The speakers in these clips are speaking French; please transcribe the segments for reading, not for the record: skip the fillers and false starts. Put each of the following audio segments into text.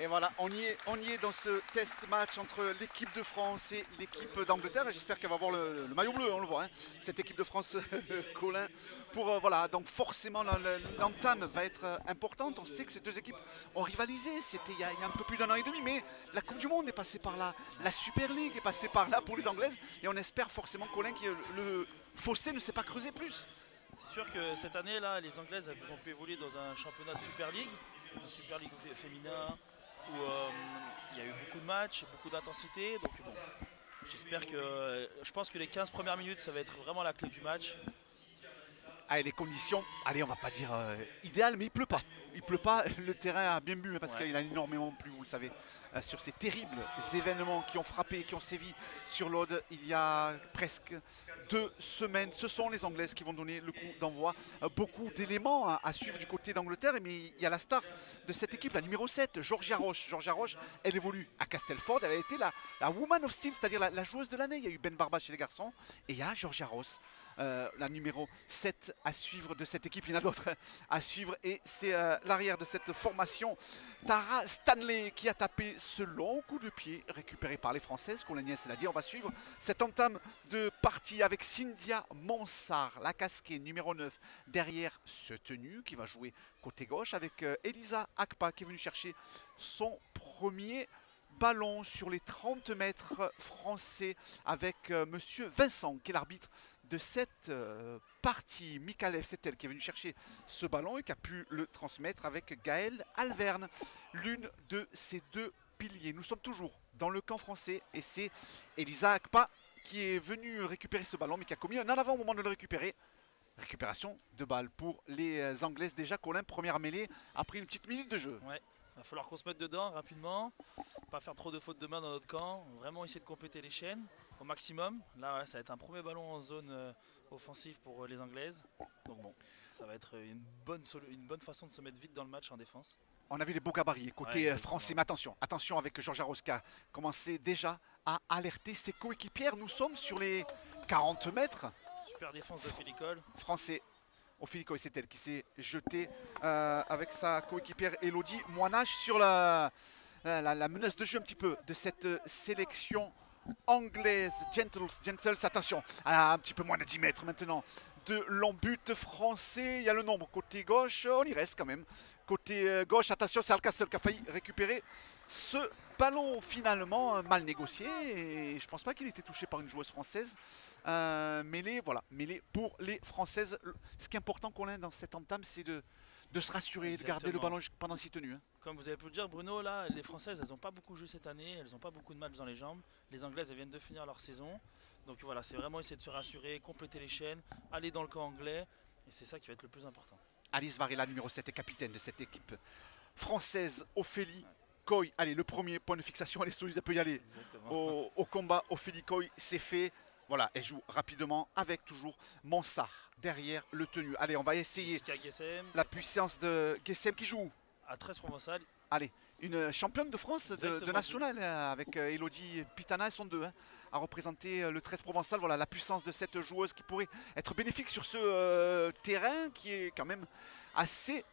Et voilà, on y est dans ce test match entre l'équipe de France et l'équipe d'Angleterre. Et j'espère qu'elle va avoir le maillot bleu, on le voit, hein, cette équipe de France, Colin. Pour voilà, donc forcément l'entame va être importante. On sait que ces deux équipes ont rivalisé. C'était il y a un peu plus d'un an et demi, mais la Coupe du Monde est passée par là, la Super League est passée par là pour les Anglaises. Et on espère forcément, Colin, que le fossé ne s'est pas creusé plus. C'est sûr que cette année-là, les Anglaises elles ont pu évoluer dans un championnat de Super League, un Super League féminin, où il y a eu beaucoup de matchs, beaucoup d'intensité. Donc bon, j'espère que. Je pense que les 15 premières minutes, ça va être vraiment la clé du match. Allez, les conditions, allez, on va pas dire idéales, mais il pleut pas. Il pleut pas, le terrain a bien bu parce Ouais. qu'il a énormément plu, vous le savez, sur ces terribles événements qui ont frappé, qui ont sévi sur l'Aude il y a presque 2 semaines. Ce sont les Anglaises qui vont donner le coup d'envoi. Beaucoup d'éléments à suivre du côté d'Angleterre, mais il y a la star de cette équipe, la numéro 7, Georgia Roche. Georgia Roche, elle évolue à Castleford, elle a été la Woman of Steel, c'est-à-dire la joueuse de l'année. Il y a eu Ben Barba chez les garçons, et il y a Georgia Ross. La numéro 7 à suivre de cette équipe. Il y en a d'autres à suivre et c'est l'arrière de cette formation, Tara Stanley, qui a tapé ce long coup de pied récupéré par les Françaises. Colagniès l'a dit, on va suivre cette entame de partie avec Cynthia Monsard, la casquée numéro 9 derrière ce tenu qui va jouer côté gauche avec Elisa Akpa qui est venue chercher son premier ballon sur les 30 mètres français avec monsieur Vincent qui est l'arbitre de cette partie. Mikalev, c'est elle qui est venue chercher ce ballon et qui a pu le transmettre avec Gaëlle Alverne, l'une de ces deux piliers. Nous sommes toujours dans le camp français et c'est Elisa Akpa qui est venue récupérer ce ballon mais qui a commis un en avant au moment de le récupérer. Récupération de balle pour les Anglaises déjà. Colin, première mêlée après une petite minute de jeu. Ouais. Il va falloir qu'on se mette dedans rapidement, pas faire trop de fautes de main dans notre camp, vraiment essayer de compléter les chaînes au maximum. Là, ouais, ça va être un premier ballon en zone offensive pour les Anglaises. Donc bon, ça va être une bonne façon de se mettre vite dans le match en défense. On a vu les beaux gabarits côté français, mais attention avec Georgia Rosca, commençait déjà à alerter ses coéquipières. Nous sommes sur les 40 mètres. Super défense de Félicole. Français. Ophélie, c'est elle qui s'est jetée avec sa coéquipière Elodie Moinage sur la menace de jeu un petit peu de cette sélection anglaise. Gentles, attention, à un petit peu moins de 10 mètres maintenant de l'embut français. Il y a le nombre côté gauche, on y reste quand même. Côté gauche, attention, c'est Alcastel qui a failli récupérer ce ballon finalement mal négocié. Et je pense pas qu'il était touché par une joueuse française. Mêlée, voilà, mêlée pour les Françaises. Ce qui est important, Colin, dans cette entame, c'est de se rassurer, de garder le ballon pendant 6 tenues. Hein. Comme vous avez pu le dire, Bruno, là, les Françaises, elles n'ont pas beaucoup joué cette année, elles n'ont pas beaucoup de matchs dans les jambes. Les Anglaises, elles viennent de finir leur saison. Donc voilà, c'est vraiment essayer de se rassurer, compléter les chaînes, aller dans le camp anglais. Et c'est ça qui va être le plus important. Alice Varela, numéro 7, est capitaine de cette équipe française. Ophélie Coy, allez, le premier point de fixation, elle peut y aller. Au combat. Ophélie Coy, c'est fait. Voilà, elle joue rapidement avec toujours Monsard derrière le tenu. Allez, on va essayer la puissance de Gessem qui joue. À 13 provençal. Allez, une championne de France de national avec Elodie Pitana, elles sont deux à représenter le 13 provençal. Voilà la puissance de cette joueuse qui pourrait être bénéfique sur ce terrain qui est quand même assez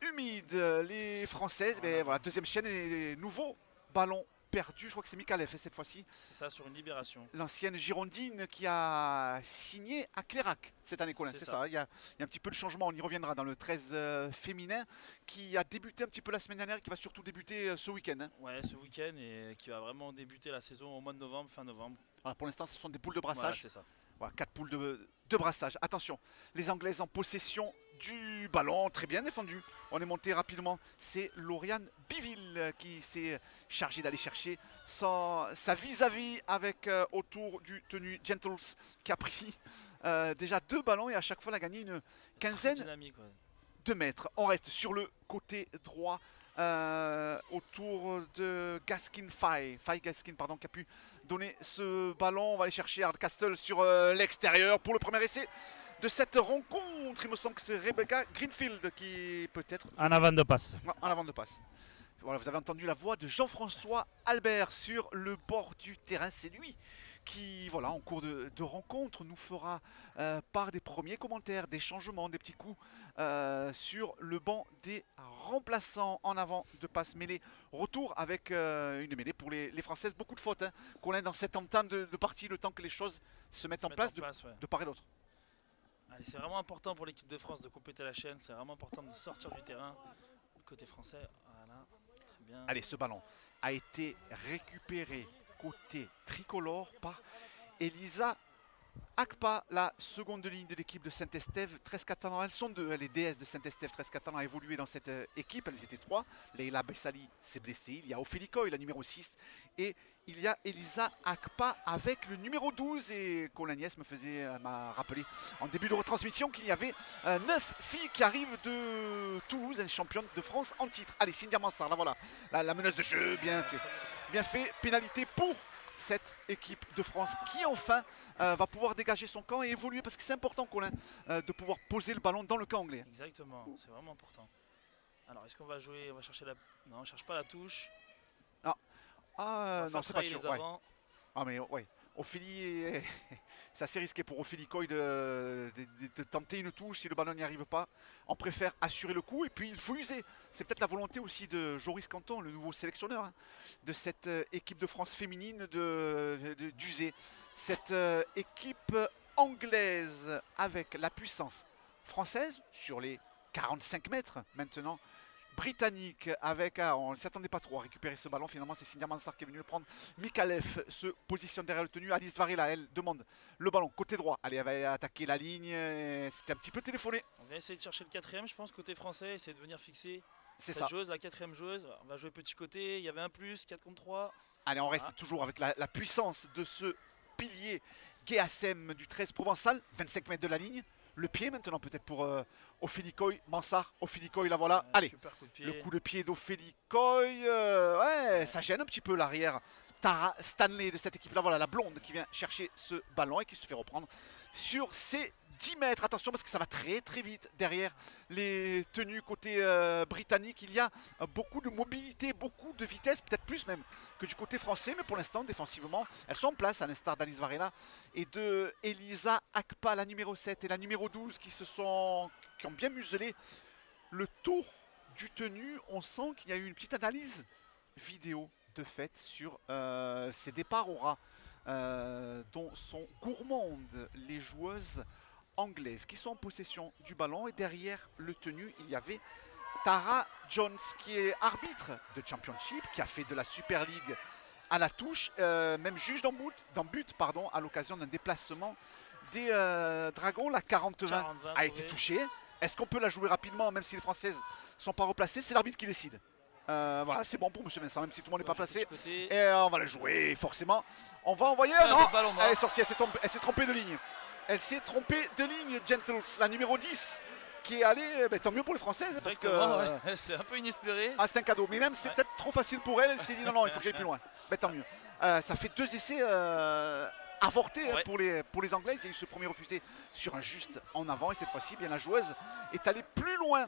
humide. Les Françaises, voilà, deuxième chaîne et nouveau ballon perdu, je crois que c'est Mikalev cette fois-ci. C'est ça, sur une libération. L'ancienne Girondine qui a signé à Clérac cette année, Colin, c'est ça. Il y a un petit peu de changement, on y reviendra dans le 13 féminin qui a débuté un petit peu la semaine dernière et qui va surtout débuter ce week-end. Hein. Ouais, ce week-end et qui va vraiment débuter la saison au mois de novembre, fin novembre. Alors pour l'instant, ce sont des poules de brassage. Voilà, c'est ça. Voilà, 4 poules de brassage. Attention, les Anglaises en possession du ballon, très bien défendu. On est monté rapidement. C'est Lauriane Biville qui s'est chargée d'aller chercher sa vis-à-vis avec autour du tenu Gentles qui a pris déjà 2 ballons et à chaque fois elle a gagné une quinzaine de mètres. On reste sur le côté droit. Autour de Gaskin Faye Gaskin pardon, qui a pu donner ce ballon. On va aller chercher Hardcastle sur l'extérieur pour le premier essai de cette rencontre. Il me semble que c'est Rebecca Greenfield qui peut-être en avant de passe. En avant de passe. Voilà, vous avez entendu la voix de Jean-François Albert sur le bord du terrain. C'est lui qui, voilà, en cours de rencontre, nous fera part des premiers commentaires, des changements, des petits coups sur le banc des remplaçants en avant de passe mêlée. Retour avec une mêlée pour les Françaises. Beaucoup de fautes, hein, qu'on a dans cette entame de partie, le temps que les choses se mettent en place, ouais. de part et d'autre. Allez, c'est vraiment important pour l'équipe de France de compléter la chaîne. C'est vraiment important de sortir du terrain. Côté français, voilà, très bien. Allez, ce ballon a été récupéré côté tricolore par Elisa Akpa, la seconde ligne de l'équipe de Saint-Estève. 13 Catalans, elles sont deux, les DS de Saint-Estève. 13 Catalans a évolué dans cette équipe, elles étaient trois. Leila Bessali s'est blessée, il y a Ophélie Coy, la numéro 6, et il y a Elisa Akpa avec le numéro 12. Et Colagnès m'a rappelé en début de retransmission qu'il y avait 9 filles qui arrivent de Toulouse, elles championnes de France en titre. Allez, Cynthia Mansart, là voilà, la menace de jeu, bien fait. Bien fait, pénalité pour cette équipe de France qui enfin va pouvoir dégager son camp et évoluer, parce que c'est important, Colin, de pouvoir poser le ballon dans le camp anglais. Exactement, c'est vraiment important. Alors est-ce qu'on va jouer, on va chercher la... Non, on ne cherche pas la touche. Non, c'est pas sûr. Ouais. Ah mais ouais, Ophélie, c'est assez risqué pour Ophélie Coy de tenter une touche si le ballon n'y arrive pas. On préfère assurer le coup et puis il faut user. C'est peut-être la volonté aussi de Joris Canton, le nouveau sélectionneur, hein, de cette équipe de France féminine, d'user cette équipe anglaise avec la puissance française sur les 45 mètres maintenant. Britannique avec, on ne s'attendait pas trop à récupérer ce ballon, finalement c'est Cynthia Mansart qui est venu le prendre. Mikalev se positionne derrière le tenu, Alice Varela elle demande le ballon côté droit, allez elle va attaquer la ligne, c'était un petit peu téléphoné. On va essayer de chercher le quatrième, je pense, côté français, essayer de venir fixer cette joueuse, la quatrième joueuse. On va jouer petit côté, il y avait un plus, 4 contre 3. Allez, on reste toujours avec la puissance de ce pilier Guéassem du 13 provençal, 25 mètres de la ligne. Le pied maintenant peut-être pour Ophélie Coy, Mansart, Ophélie Coy, la voilà. Allez, le coup de pied d'Ophélie Coy, ouais, ça gêne un petit peu l'arrière. Tara Stanley de cette équipe-là, voilà la blonde qui vient chercher ce ballon et qui se fait reprendre sur ses 10 mètres. Attention parce que ça va très très vite derrière les tenues côté britannique. Il y a beaucoup de mobilité, beaucoup de vitesse, peut-être plus même que du côté français. Mais pour l'instant, défensivement, elles sont en place à l'instar d'Alice Varela et de Elisa Akpa, la numéro 7 et la numéro 12 qui ont bien muselé le tour du tenu. On sent qu'il y a eu une petite analyse vidéo de fait sur ces départs au ras dont sont gourmandes les joueuses anglaises qui sont en possession du ballon. Et derrière le tenu, il y avait Tara Jones qui est arbitre de Championship, qui a fait de la Super League à la touche, même juge dans but à l'occasion d'un déplacement des Dragons. La 40-20 a été touchée. Est-ce qu'on peut la jouer rapidement même si les Françaises ne sont pas replacées? C'est l'arbitre qui décide. Voilà, c'est bon pour M. Vincent, même si tout le monde n'est pas placé. Et on va la jouer, forcément. On va envoyer. Non, elle est sortie, elle s'est trompée de ligne. Elle s'est trompée de ligne, Gentles, la numéro 10, qui est allée. Tant mieux pour les Françaises, parce que ouais, c'est un peu inespéré. Ah, c'est un cadeau, mais même c'est peut-être trop facile pour elle. Elle s'est dit non, il faut que j'aille plus loin. Tant mieux. Ça fait 2 essais avortés pour les Anglaises. Il y a eu ce premier refusé sur un juste en avant, et cette fois-ci, bien la joueuse est allée plus loin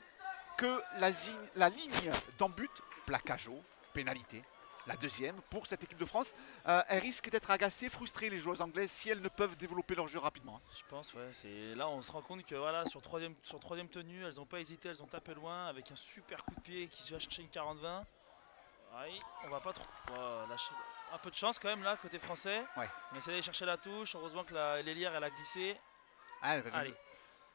que la ligne d'en but. Plaquage haut, pénalité. La deuxième pour cette équipe de France. Elles risquent d'être agacées, frustrées les joueuses anglaises si elles ne peuvent développer leur jeu rapidement. Je pense, ouais. Là, on se rend compte que voilà, sur troisième tenue, elles n'ont pas hésité, elles ont tapé loin avec un super coup de pied qui va chercher une 40-20. Ouais, on va pas trop lâcher. Un peu de chance quand même là, côté français. Ouais. On essaie d'aller chercher la touche. Heureusement que l'Hélière elle a glissé. Allez.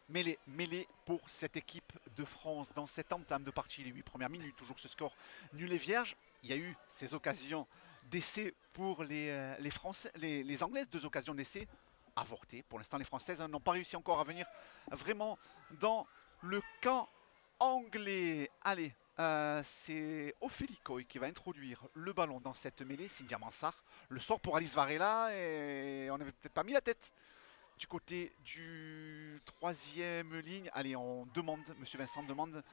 Mêlée pour cette équipe de France dans cette entame de partie, les 8 premières minutes, toujours ce score nul et vierge. Il y a eu ces occasions d'essai pour les Français, les Anglaises, 2 occasions d'essai avortées. Pour l'instant, les Françaises n'ont pas réussi encore à venir vraiment dans le camp anglais. Allez, c'est Ophélie Coy qui va introduire le ballon dans cette mêlée. Cynthia Mansart, le sort pour Alice Varela, et on n'avait peut-être pas mis la tête du côté du 3e ligne. Allez, on demande, Monsieur Vincent demande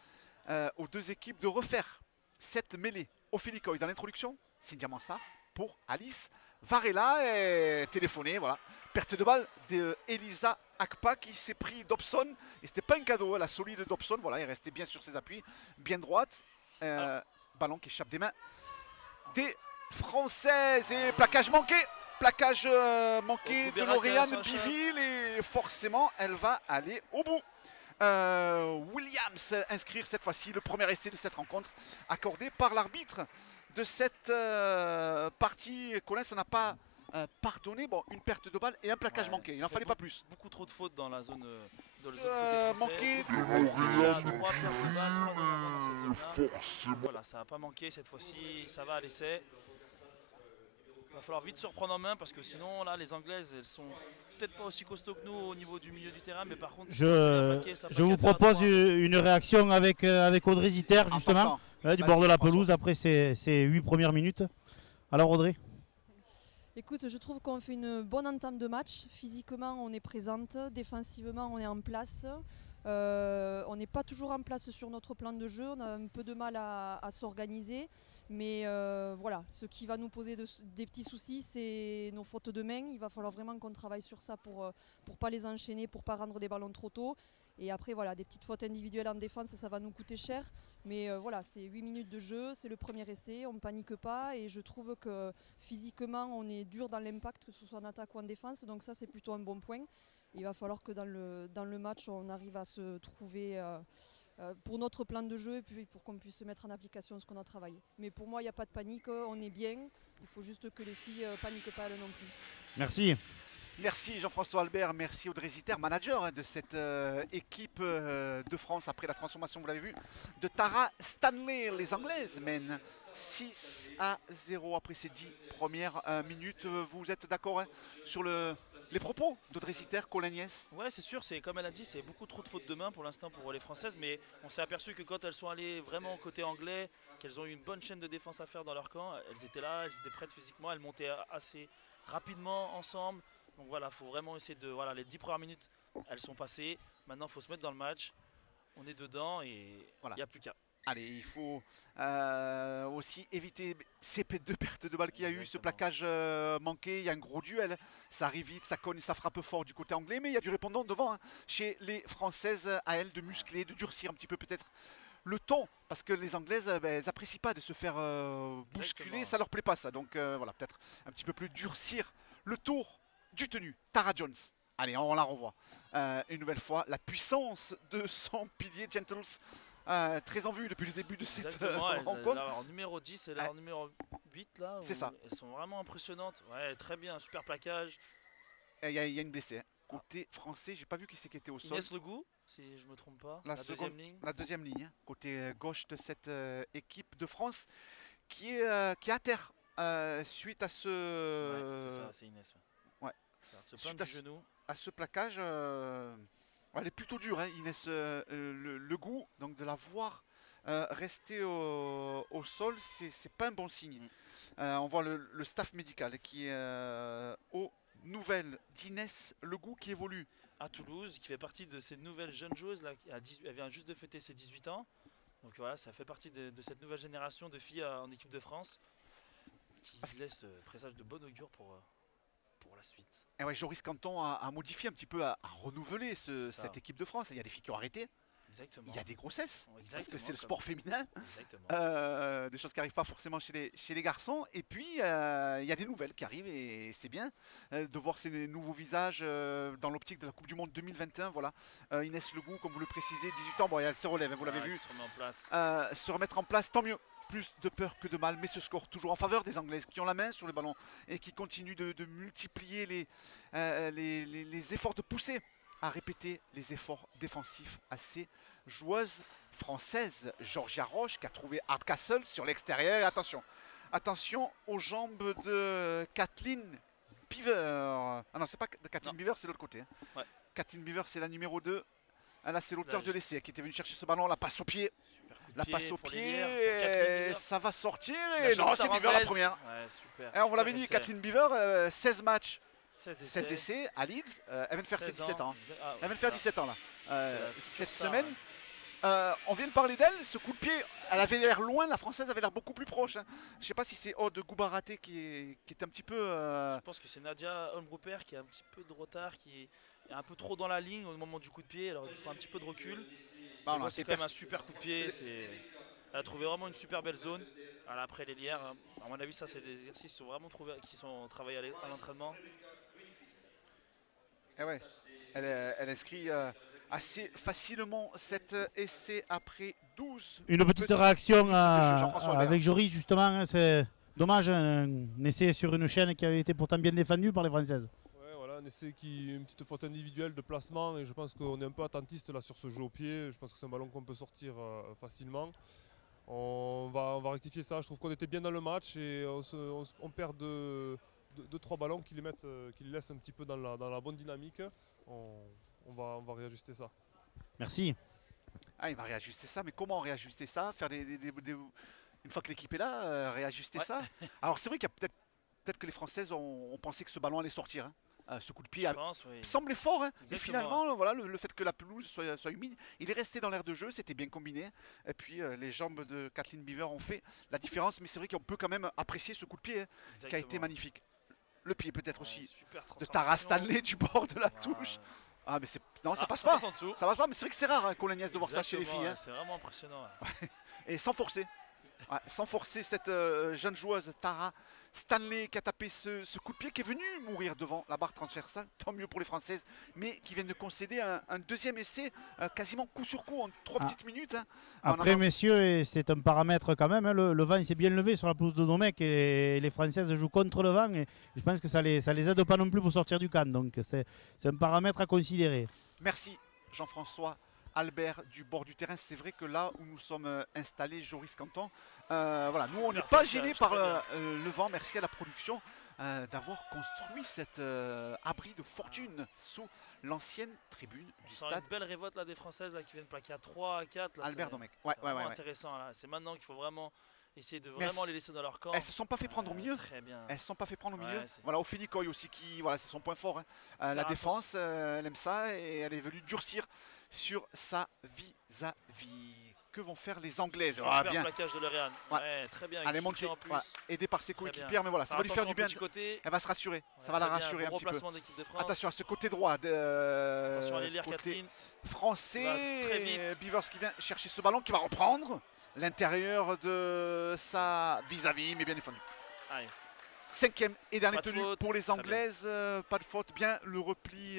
aux 2 équipes de refaire cette mêlée. Ophélie Coy dans l'introduction, Cynthia Mansart pour Alice Varela, et téléphoné, voilà. Perte de balle d'Elisa Akpa qui s'est pris Dobson, et c'était pas un cadeau, la solide Dobson, voilà, elle restait bien sur ses appuis, bien droite. Ballon qui échappe des mains des Françaises, et plaquage manqué plaquage manqué de Lauriane Biville et forcément elle va aller au bout. Williams inscrire cette fois-ci le premier essai de cette rencontre accordé par l'arbitre de cette partie. Colin, ça n'a pas pardonné. Bon, une perte de balle et un plaquage manqué. Il n'en fallait pas plus. Beaucoup trop de fautes dans la zone, de côté français. Manqué. Voilà, ça n'a pas manqué cette fois-ci. Ça va à l'essai. Il va falloir vite se reprendre en main parce que sinon là les Anglaises elles sont peut-être pas aussi costauds que nous au niveau du milieu du terrain, mais par contre je vous propose une réaction avec Audrey Zitter justement du bord de la pelouse après ces 8 premières minutes. Alors Audrey? Écoute, je trouve qu'on fait une bonne entame de match. Physiquement on est présente, défensivement on est en place. On n'est pas toujours en place sur notre plan de jeu, on a un peu de mal à s'organiser. Mais voilà, ce qui va nous poser des petits soucis, c'est nos fautes de main. Il va falloir vraiment qu'on travaille sur ça pour pas les enchaîner, pour pas rendre des ballons trop tôt. Et après, voilà, des petites fautes individuelles en défense, ça va nous coûter cher. Mais voilà, c'est 8 minutes de jeu, c'est le premier essai, on ne panique pas. Et je trouve que physiquement, on est dur dans l'impact, que ce soit en attaque ou en défense. Donc ça, c'est plutôt un bon point. Il va falloir que dans le match, on arrive à se trouver... pour notre plan de jeu et puis pour qu'on puisse mettre en application ce qu'on a travaillé. Mais pour moi, il n'y a pas de panique, on est bien. Il faut juste que les filles ne paniquent pas elles non plus. Merci. Merci Jean-François Albert, merci Audrey Zitter, manager de cette équipe de France après la transformation, vous l'avez vu, de Tara Stanley. Les Anglaises mènent 6-0 après ces 10 premières minutes. Vous êtes d'accord sur les propos d'Audrey Zitter, Colin Niès? Ouais, c'est sûr, c'est comme elle a dit, c'est beaucoup trop de fautes de main pour l'instant pour les Françaises, mais on s'est aperçu que quand elles sont allées vraiment côté anglais, qu'elles ont eu une bonne chaîne de défense à faire dans leur camp, elles étaient là, elles étaient prêtes physiquement, elles montaient assez rapidement ensemble. Donc voilà, il faut vraiment essayer de... Voilà, les 10 premières minutes, elles sont passées. Maintenant, il faut se mettre dans le match. On est dedans et il n'y a plus qu'à. Allez, il faut aussi éviter ces deux pertes de balles qu'il y a eu, ce plaquage manqué. Il y a un gros duel, ça arrive vite, ça cogne, ça frappe fort du côté anglais, mais il y a du répondant devant chez les Françaises, à elles de muscler, de durcir un petit peu peut-être le ton, parce que les Anglaises, elles n'apprécient pas de se faire bousculer, ça leur plaît pas ça. Donc voilà, peut-être un petit peu plus durcir le tour du tenu. Tara Jones, allez, on la revoit une nouvelle fois, la puissance de son pilier Gentles. Très en vue depuis le début de cette rencontre. Leur numéro 10 et leur numéro 8 là, c'est ça. Elles sont vraiment impressionnantes. Ouais, très bien, super plaquage. Il y a une blessée. Côté français, j'ai pas vu qui c'est qui était au sol. Inès Legout, si je me trompe pas. La deuxième ligne. La deuxième ligne, côté gauche de cette équipe de France qui est à terre suite à ce. Ouais, c'est ça, c'est Inès. Ouais. Suite à, genou. À ce plaquage. Elle est plutôt dure, Inès Legout, donc de la voir rester au sol, c'est pas un bon signe. On voit le staff médical qui est aux nouvelles d'Inès Legout qui évolue à Toulouse, qui fait partie de ces nouvelles jeunes joueuses là, elle vient juste de fêter ses 18 ans. Donc voilà, ça fait partie de cette nouvelle génération de filles en équipe de France qui laisse présage de bon augure pour la suite. Et ouais, Joris Canton a modifié un petit peu, a renouvelé cette équipe de France. Il y a des filles qui ont arrêté. Exactement. Il y a des grossesses. Parce que c'est le comme sport féminin. Exactement. Des choses qui n'arrivent pas forcément chez les garçons. Et puis, il y a des nouvelles qui arrivent. Et c'est bien de voir ces nouveaux visages dans l'optique de la Coupe du Monde 2021. Voilà. Inès Legout, comme vous le précisez, 18 ans. Bon, elle se relève, vous l'avez vu. Se remettre en place, tant mieux. Plus de peur que de mal, mais ce score toujours en faveur des Anglaises qui ont la main sur le ballon et qui continuent de multiplier les efforts, de pousser à répéter les efforts défensifs à ces joueuses françaises. Georgia Roche qui a trouvé Hardcastle sur l'extérieur. Et attention aux jambes de Kathleen Beaver. Ah non, c'est pas de Kathleen Beaver, c'est l'autre côté. Ouais. Kathleen Beaver, c'est la numéro 2. Là, c'est l'auteur de l'essai qui était venu chercher ce ballon. La passe au pied. La passe au pied, ça va sortir. Et non, c'est Beaver la première. Ouais, super, et on vous l'avait dit, Kathleen Beaver, 16 matchs, 16 essais à Leeds. Elle vient de faire ses 17 ans. Elle vient de faire 17 ans là. Cette ça, semaine. On vient de parler d'elle, ce coup de pied, elle avait l'air loin, la française avait l'air beaucoup plus proche. Je ne sais pas si c'est Aude Goubaraté qui est un petit peu... Je pense que c'est Nadia Holmgruber qui a un petit peu de retard, qui est un peu trop dans la ligne au moment du coup de pied, alors il faut un petit peu de recul. C'est quand même un super coup de pied, elle a trouvé vraiment une super belle zone. Alors après les lières, à mon avis, ça c'est des exercices qui sont vraiment qui sont travaillés à l'entraînement. Et ouais, elle inscrit assez facilement cet essai après 12. Une petite réaction avec Albert. Joris justement, hein, c'est dommage, un essai sur une chaîne qui avait été pourtant bien défendue par les Françaises. Ouais, voilà, un essai une petite faute individuelle de placement et je pense qu'on est un peu attentiste là sur ce jeu au pied. Je pense que c'est un ballon qu'on peut sortir facilement. On va rectifier ça. Je trouve qu'on était bien dans le match et on perd deux, trois ballons qui les laissent un petit peu dans la bonne dynamique. On va réajuster ça. Merci. Ah, il va réajuster ça, mais comment réajuster ça? Faire une fois que l'équipe est là, réajuster ça? Alors c'est vrai qu'il y a peut-être que les Françaises ont pensé que ce ballon allait sortir. Hein. Ce coup de pied semblait fort, hein. Mais finalement, voilà, le fait que la pelouse soit humide, il est resté dans l'air de jeu, c'était bien combiné. Et puis les jambes de Kathleen Beaver ont fait la différence, mais c'est vrai qu'on peut quand même apprécier ce coup de pied hein, qui a été magnifique. Le pied peut-être aussi de Tara Stanley du bord de la touche. Ah mais non, ça passe pas. Ça passe pas, mais c'est vrai que c'est rare hein, Colognaise de voir ça chez les filles. Hein. C'est vraiment impressionnant. Ouais. Et sans forcer. Ouais, sans forcer cette jeune joueuse Tara Stanley qui a tapé ce coup de pied qui est venu mourir devant la barre transversale, tant mieux pour les Françaises, mais qui viennent de concéder un deuxième essai quasiment coup sur coup en 3 petites minutes. Hein. Après messieurs, c'est un paramètre quand même, hein, le vent il s'est bien levé sur la pelouse de Domecq et les Françaises jouent contre le vent et je pense que ça les aide pas non plus pour sortir du camp, donc c'est un paramètre à considérer. Merci Jean-François. Albert du bord du terrain, c'est vrai que là où nous sommes installés, Joris Canton, voilà, nous on n'est pas gênés par le vent. Merci à la production d'avoir construit cet abri de fortune sous l'ancienne tribune du stade. Une belle révolte là, des Françaises là, qui viennent plaquer à 3, à 4. Là, Albert Domecq. Ouais, intéressant. C'est maintenant qu'il faut vraiment essayer de les laisser dans leur camp. Elles se sont pas fait prendre au milieu. Très bien. Elles se sont pas fait prendre au milieu. Voilà, Ophélie Coy aussi qui, voilà, c'est son point fort. Hein. La défense, elle aime ça et elle est venue durcir sur sa vis-à-vis. Que vont faire les Anglaises? Bien. Plaquage de Lorian. Ouais, très bien. Elle est montée, aidée par ses coéquipières, mais voilà, ça va lui faire du bien. Elle va se rassurer. Ça va la rassurer un petit peu. Attention à ce côté droit. Attention à l'élire Catherine. Français. Beavers qui vient chercher ce ballon, qui va reprendre l'intérieur de sa vis-à-vis, mais bien défendu. 5e et dernier tenue pour les Anglaises. Pas de faute. Bien le repli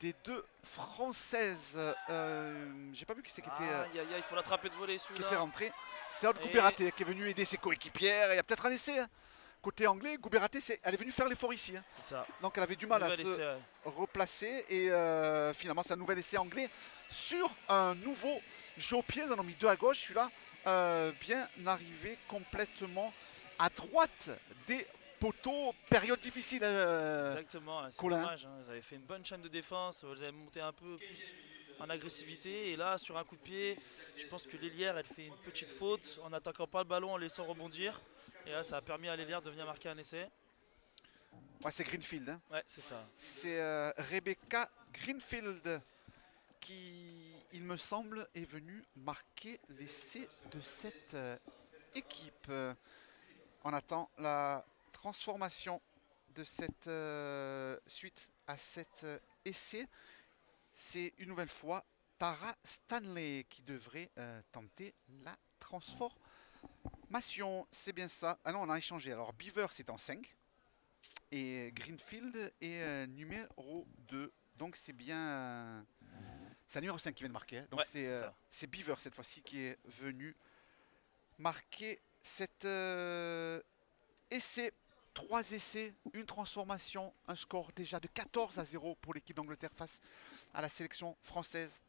des deux Françaises. J'ai pas vu qui c'est qui était. Il faut l'attraper de voler celui-là. Qui était rentré. C'est Aude Gouberaté qui est venu aider ses coéquipières. Il y a peut-être un essai. Hein. Côté anglais, Gouberaté, elle est venue faire l'effort ici. Hein. C'est ça. Donc elle avait du mal à se replacer. Et finalement, c'est un nouvel essai anglais sur un nouveau jeu au pied. Ils en ont mis 2 à gauche. Celui-là, bien arrivé complètement à droite des poteaux. Période difficile. Exactement. C'est dommage. Hein. Vous avez fait une bonne chaîne de défense. Vous avez monté un peu plus en agressivité. Et là, sur un coup de pied, je pense que l'Hélière, elle fait une petite faute en n'attaquant pas le ballon, en laissant rebondir. Et là, ça a permis à l'Hélière de venir marquer un essai. Ouais, c'est Greenfield. Hein. Ouais, c'est ça. C'est Rebecca Greenfield qui, il me semble, est venue marquer l'essai de cette équipe. On attend la transformation de cette suite à cet essai. C'est une nouvelle fois Tara Stanley qui devrait tenter la transformation. C'est bien ça. Ah non, on a échangé. Alors Beaver c'est en 5 et Greenfield est numéro 2. Donc c'est bien. C'est un numéro 5 qui vient de marquer. Hein. Donc c'est Beaver cette fois-ci qui est venu marquer cet essai. 3 essais, une transformation, un score déjà de 14-0 pour l'équipe d'Angleterre face à la sélection française.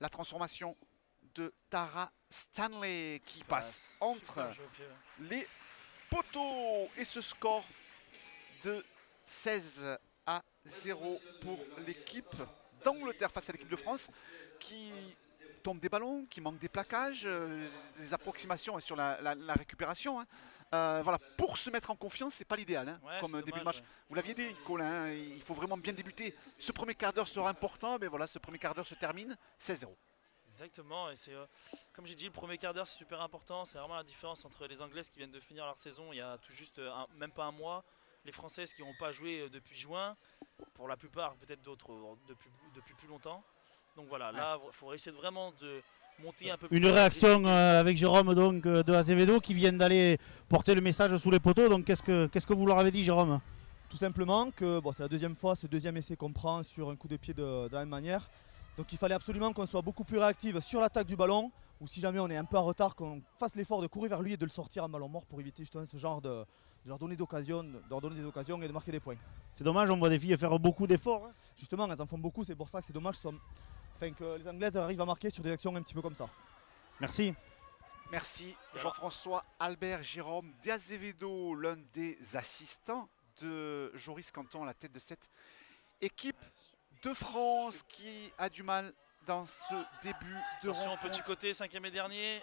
La transformation de Tara Stanley qui passe entre les poteaux et ce score de 16-0 pour l'équipe d'Angleterre face à l'équipe de France qui tombe des ballons, qui manque des plaquages, des approximations sur la récupération. Hein. Voilà, pour se mettre en confiance, c'est pas l'idéal hein, comme début de match. Vous l'aviez dit, Colin, hein, il faut vraiment bien débuter. Ce premier quart d'heure sera important, mais voilà, ce premier quart d'heure se termine 16-0. Exactement, et c'est comme j'ai dit, le premier quart d'heure c'est super important. C'est vraiment la différence entre les Anglaises qui viennent de finir leur saison il y a tout juste même pas un mois, les Françaises qui n'ont pas joué depuis juin, pour la plupart, peut-être d'autres depuis plus longtemps. Donc voilà, là il faut essayer vraiment monter un peu plus. Une réaction avec Jérôme donc, de Azevedo qui viennent d'aller porter le message sous les poteaux. Donc qu'est-ce que vous leur avez dit, Jérôme? Tout simplement que bon, c'est la deuxième fois, ce deuxième essai qu'on prend sur un coup de pied de la même manière. Donc il fallait absolument qu'on soit beaucoup plus réactif sur l'attaque du ballon, ou si jamais on est un peu en retard, qu'on fasse l'effort de courir vers lui et de le sortir en ballon mort pour éviter justement ce genre de leur donner des occasions et de marquer des points. C'est dommage, on voit des filles faire beaucoup d'efforts. Hein. Justement, elles en font beaucoup, c'est pour ça que c'est dommage que les Anglaises arrivent à marquer sur des actions un petit peu comme ça. Merci. Merci Jean-François Albert Jérôme d'Azevedo, l'un des assistants de Joris Canton à la tête de cette équipe de France qui a du mal dans ce début de Attention, rencontre. petit côté, 5e et dernier.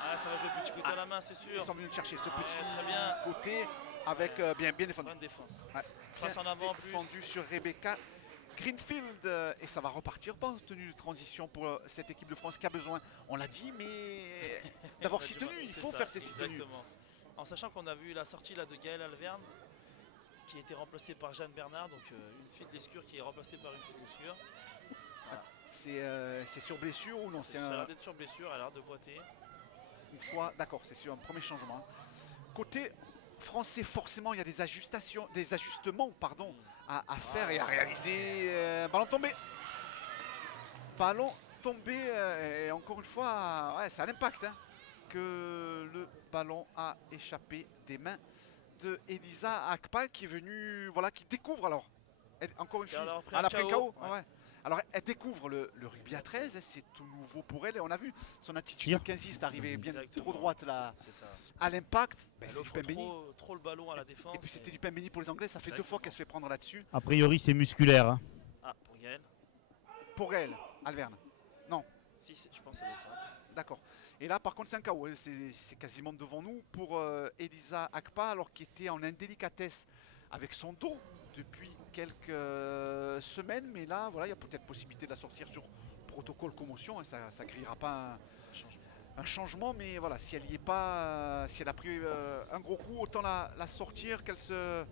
Ah, ça va jouer petit côté à la main, c'est sûr. Ils sont venus chercher ce petit très bien. côté avec bien défendu. Bonne défense. Ouais. Passe en avant en plus. Défendu sur Rebecca Greenfield et ça va repartir en tenue de transition pour cette équipe de France qui a besoin, on l'a dit, mais d'avoir 6 tenues. Il faut faire ces 6 tenues. Exactement. En sachant qu'on a vu la sortie là, de Gaëlle Alverne qui a été remplacée par Jeanne Bernard, donc une fille de l'escure qui est remplacée par une fille de l'escure. C'est sur blessure ou non? Ça a l'air d'être sur blessure, elle a l'air de boiter. Choix, d'accord, c'est sur un premier changement. Côté français, forcément, il y a des ajustements à faire et à réaliser. Ballon tombé. Ballon tombé, et encore une fois, ouais, c'est à l'impact que le ballon a échappé des mains de Elisa Akpa qui est venue, voilà, qui découvre alors. Encore une fille, elle a pris KO. Ouais. Alors elle découvre le rugby à 13, c'est tout nouveau pour elle et on a vu son attitude de 15 d'arriver bien trop droite là à l'impact. Elle offre trop le ballon à la défense. Et puis c'était du pain béni pour les Anglais, ça fait 2 fois qu'elle se fait prendre là-dessus. A priori c'est musculaire. Hein. Ah, pour Gaël. Pour Gaël, Alverne. Non. Si, je pense que ça doit être ça. D'accord. Et là par contre c'est un KO, c'est quasiment devant nous pour Elisa Akpa alors qu'il était en indélicatesse avec son dos depuis quelques semaines, mais là voilà, il y a peut-être possibilité de la sortir sur protocole commotion et ça ne grillera pas un changement, mais voilà, si elle n'y est pas, si elle a pris un gros coup, autant la sortir, qu'elle se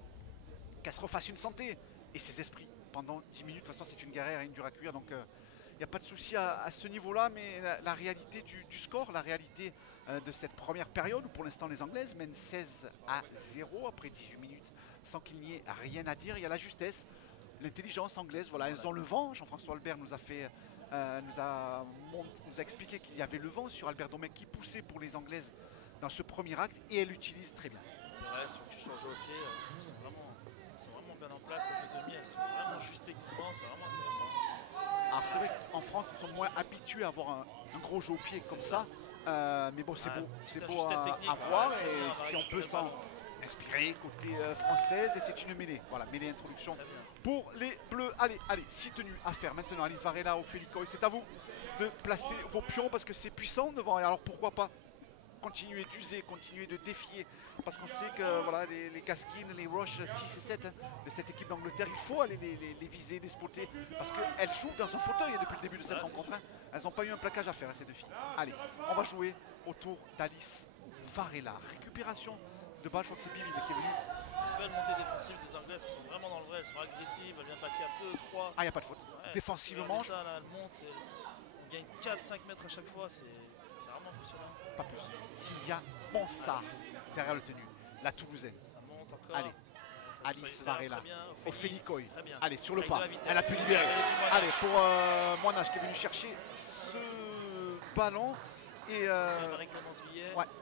refasse une santé et ses esprits pendant 10 minutes. De toute façon c'est une guerrière et une dure à cuire, donc il n'y a pas de souci à ce niveau-là, mais la réalité du score, la réalité de cette première période où pour l'instant les Anglaises mènent 16-0 après 18 minutes sans qu'il n'y ait rien à dire. Il y a la justesse, l'intelligence anglaise, voilà, elles ont le vent. Jean-François Albert nous a expliqué qu'il y avait le vent sur Albert Domecq qui poussait pour les Anglaises dans ce premier acte et elle l'utilise très bien. C'est vrai, sur le jeu au pied, elles sont vraiment bien en place, les demi, elles sont vraiment juste techniquement, c'est vraiment intéressant. Alors c'est vrai qu'en France, nous sommes moins habitués à avoir un gros jeu au pied comme ça. Mais bon, c'est beau à voir et si on peut s'en inspiré côté française et c'est une mêlée. Voilà, mêlée introduction pour les Bleus. Allez, 6 tenues à faire maintenant. Alice Varela, Ophélie Coy, c'est à vous de placer vos pions parce que c'est puissant devant. Et alors pourquoi pas continuer d'user, continuer de défier parce qu'on sait que voilà, les Gaskins, les Roche 6 et 7 de cette équipe d'Angleterre, il faut aller les viser, les spotter parce qu'elles jouent dans un fauteuil depuis le début de cette rencontre. Elles n'ont pas eu un plaquage à faire, ces 2 filles. Allez, on va jouer autour d'Alice Varela. Récupération de balle, je crois que c'est Biville qui est venu. Une belle montée défensive des Anglaises qui sont vraiment dans le vrai, elles sont agressives, elles viennent pas de cap 2, 3. Ah, il n'y a pas de faute. Ouais, défensivement. Ça, là, elle monte, on gagne 4-5 mètres à chaque fois, c'est vraiment impressionnant. Pas plus. Sylvia Monsard derrière le tenu, la Toulousaine. Ça monte encore. Allez, Alice Varela, Ophélie Coy. Allez, sur le avec pas, elle a pu libérer. Allez, pour Moinage qui est venu chercher ce ballon. Et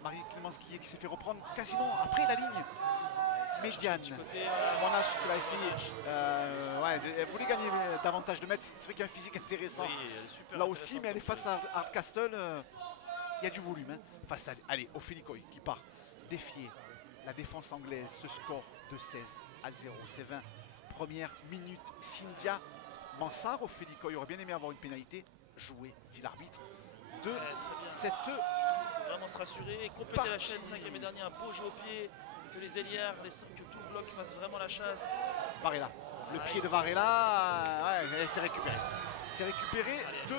Marie-Clémence Guillet qui s'est fait reprendre quasiment après la ligne médiane. Moinage qui va essayer. Elle voulait gagner davantage de mètres. C'est vrai qu'il y a un physique intéressant là aussi, mais elle est face à Hardcastle. Il y a du volume. Face à, allez, Ophélie Coy qui part défier la défense anglaise. Ce score de 16-0, c'est 20 premières minutes. Cynthia Mansart, Ophélie Coy aurait bien aimé avoir une pénalité. Jouée, dit l'arbitre. De cette il faut vraiment se rassurer et compléter la chaîne. 5e et dernier, un beau jeu au pied, que les ailières, que tout le bloc fasse vraiment la chasse. Varela, le pied de Varela, c'est récupéré. C'est récupéré de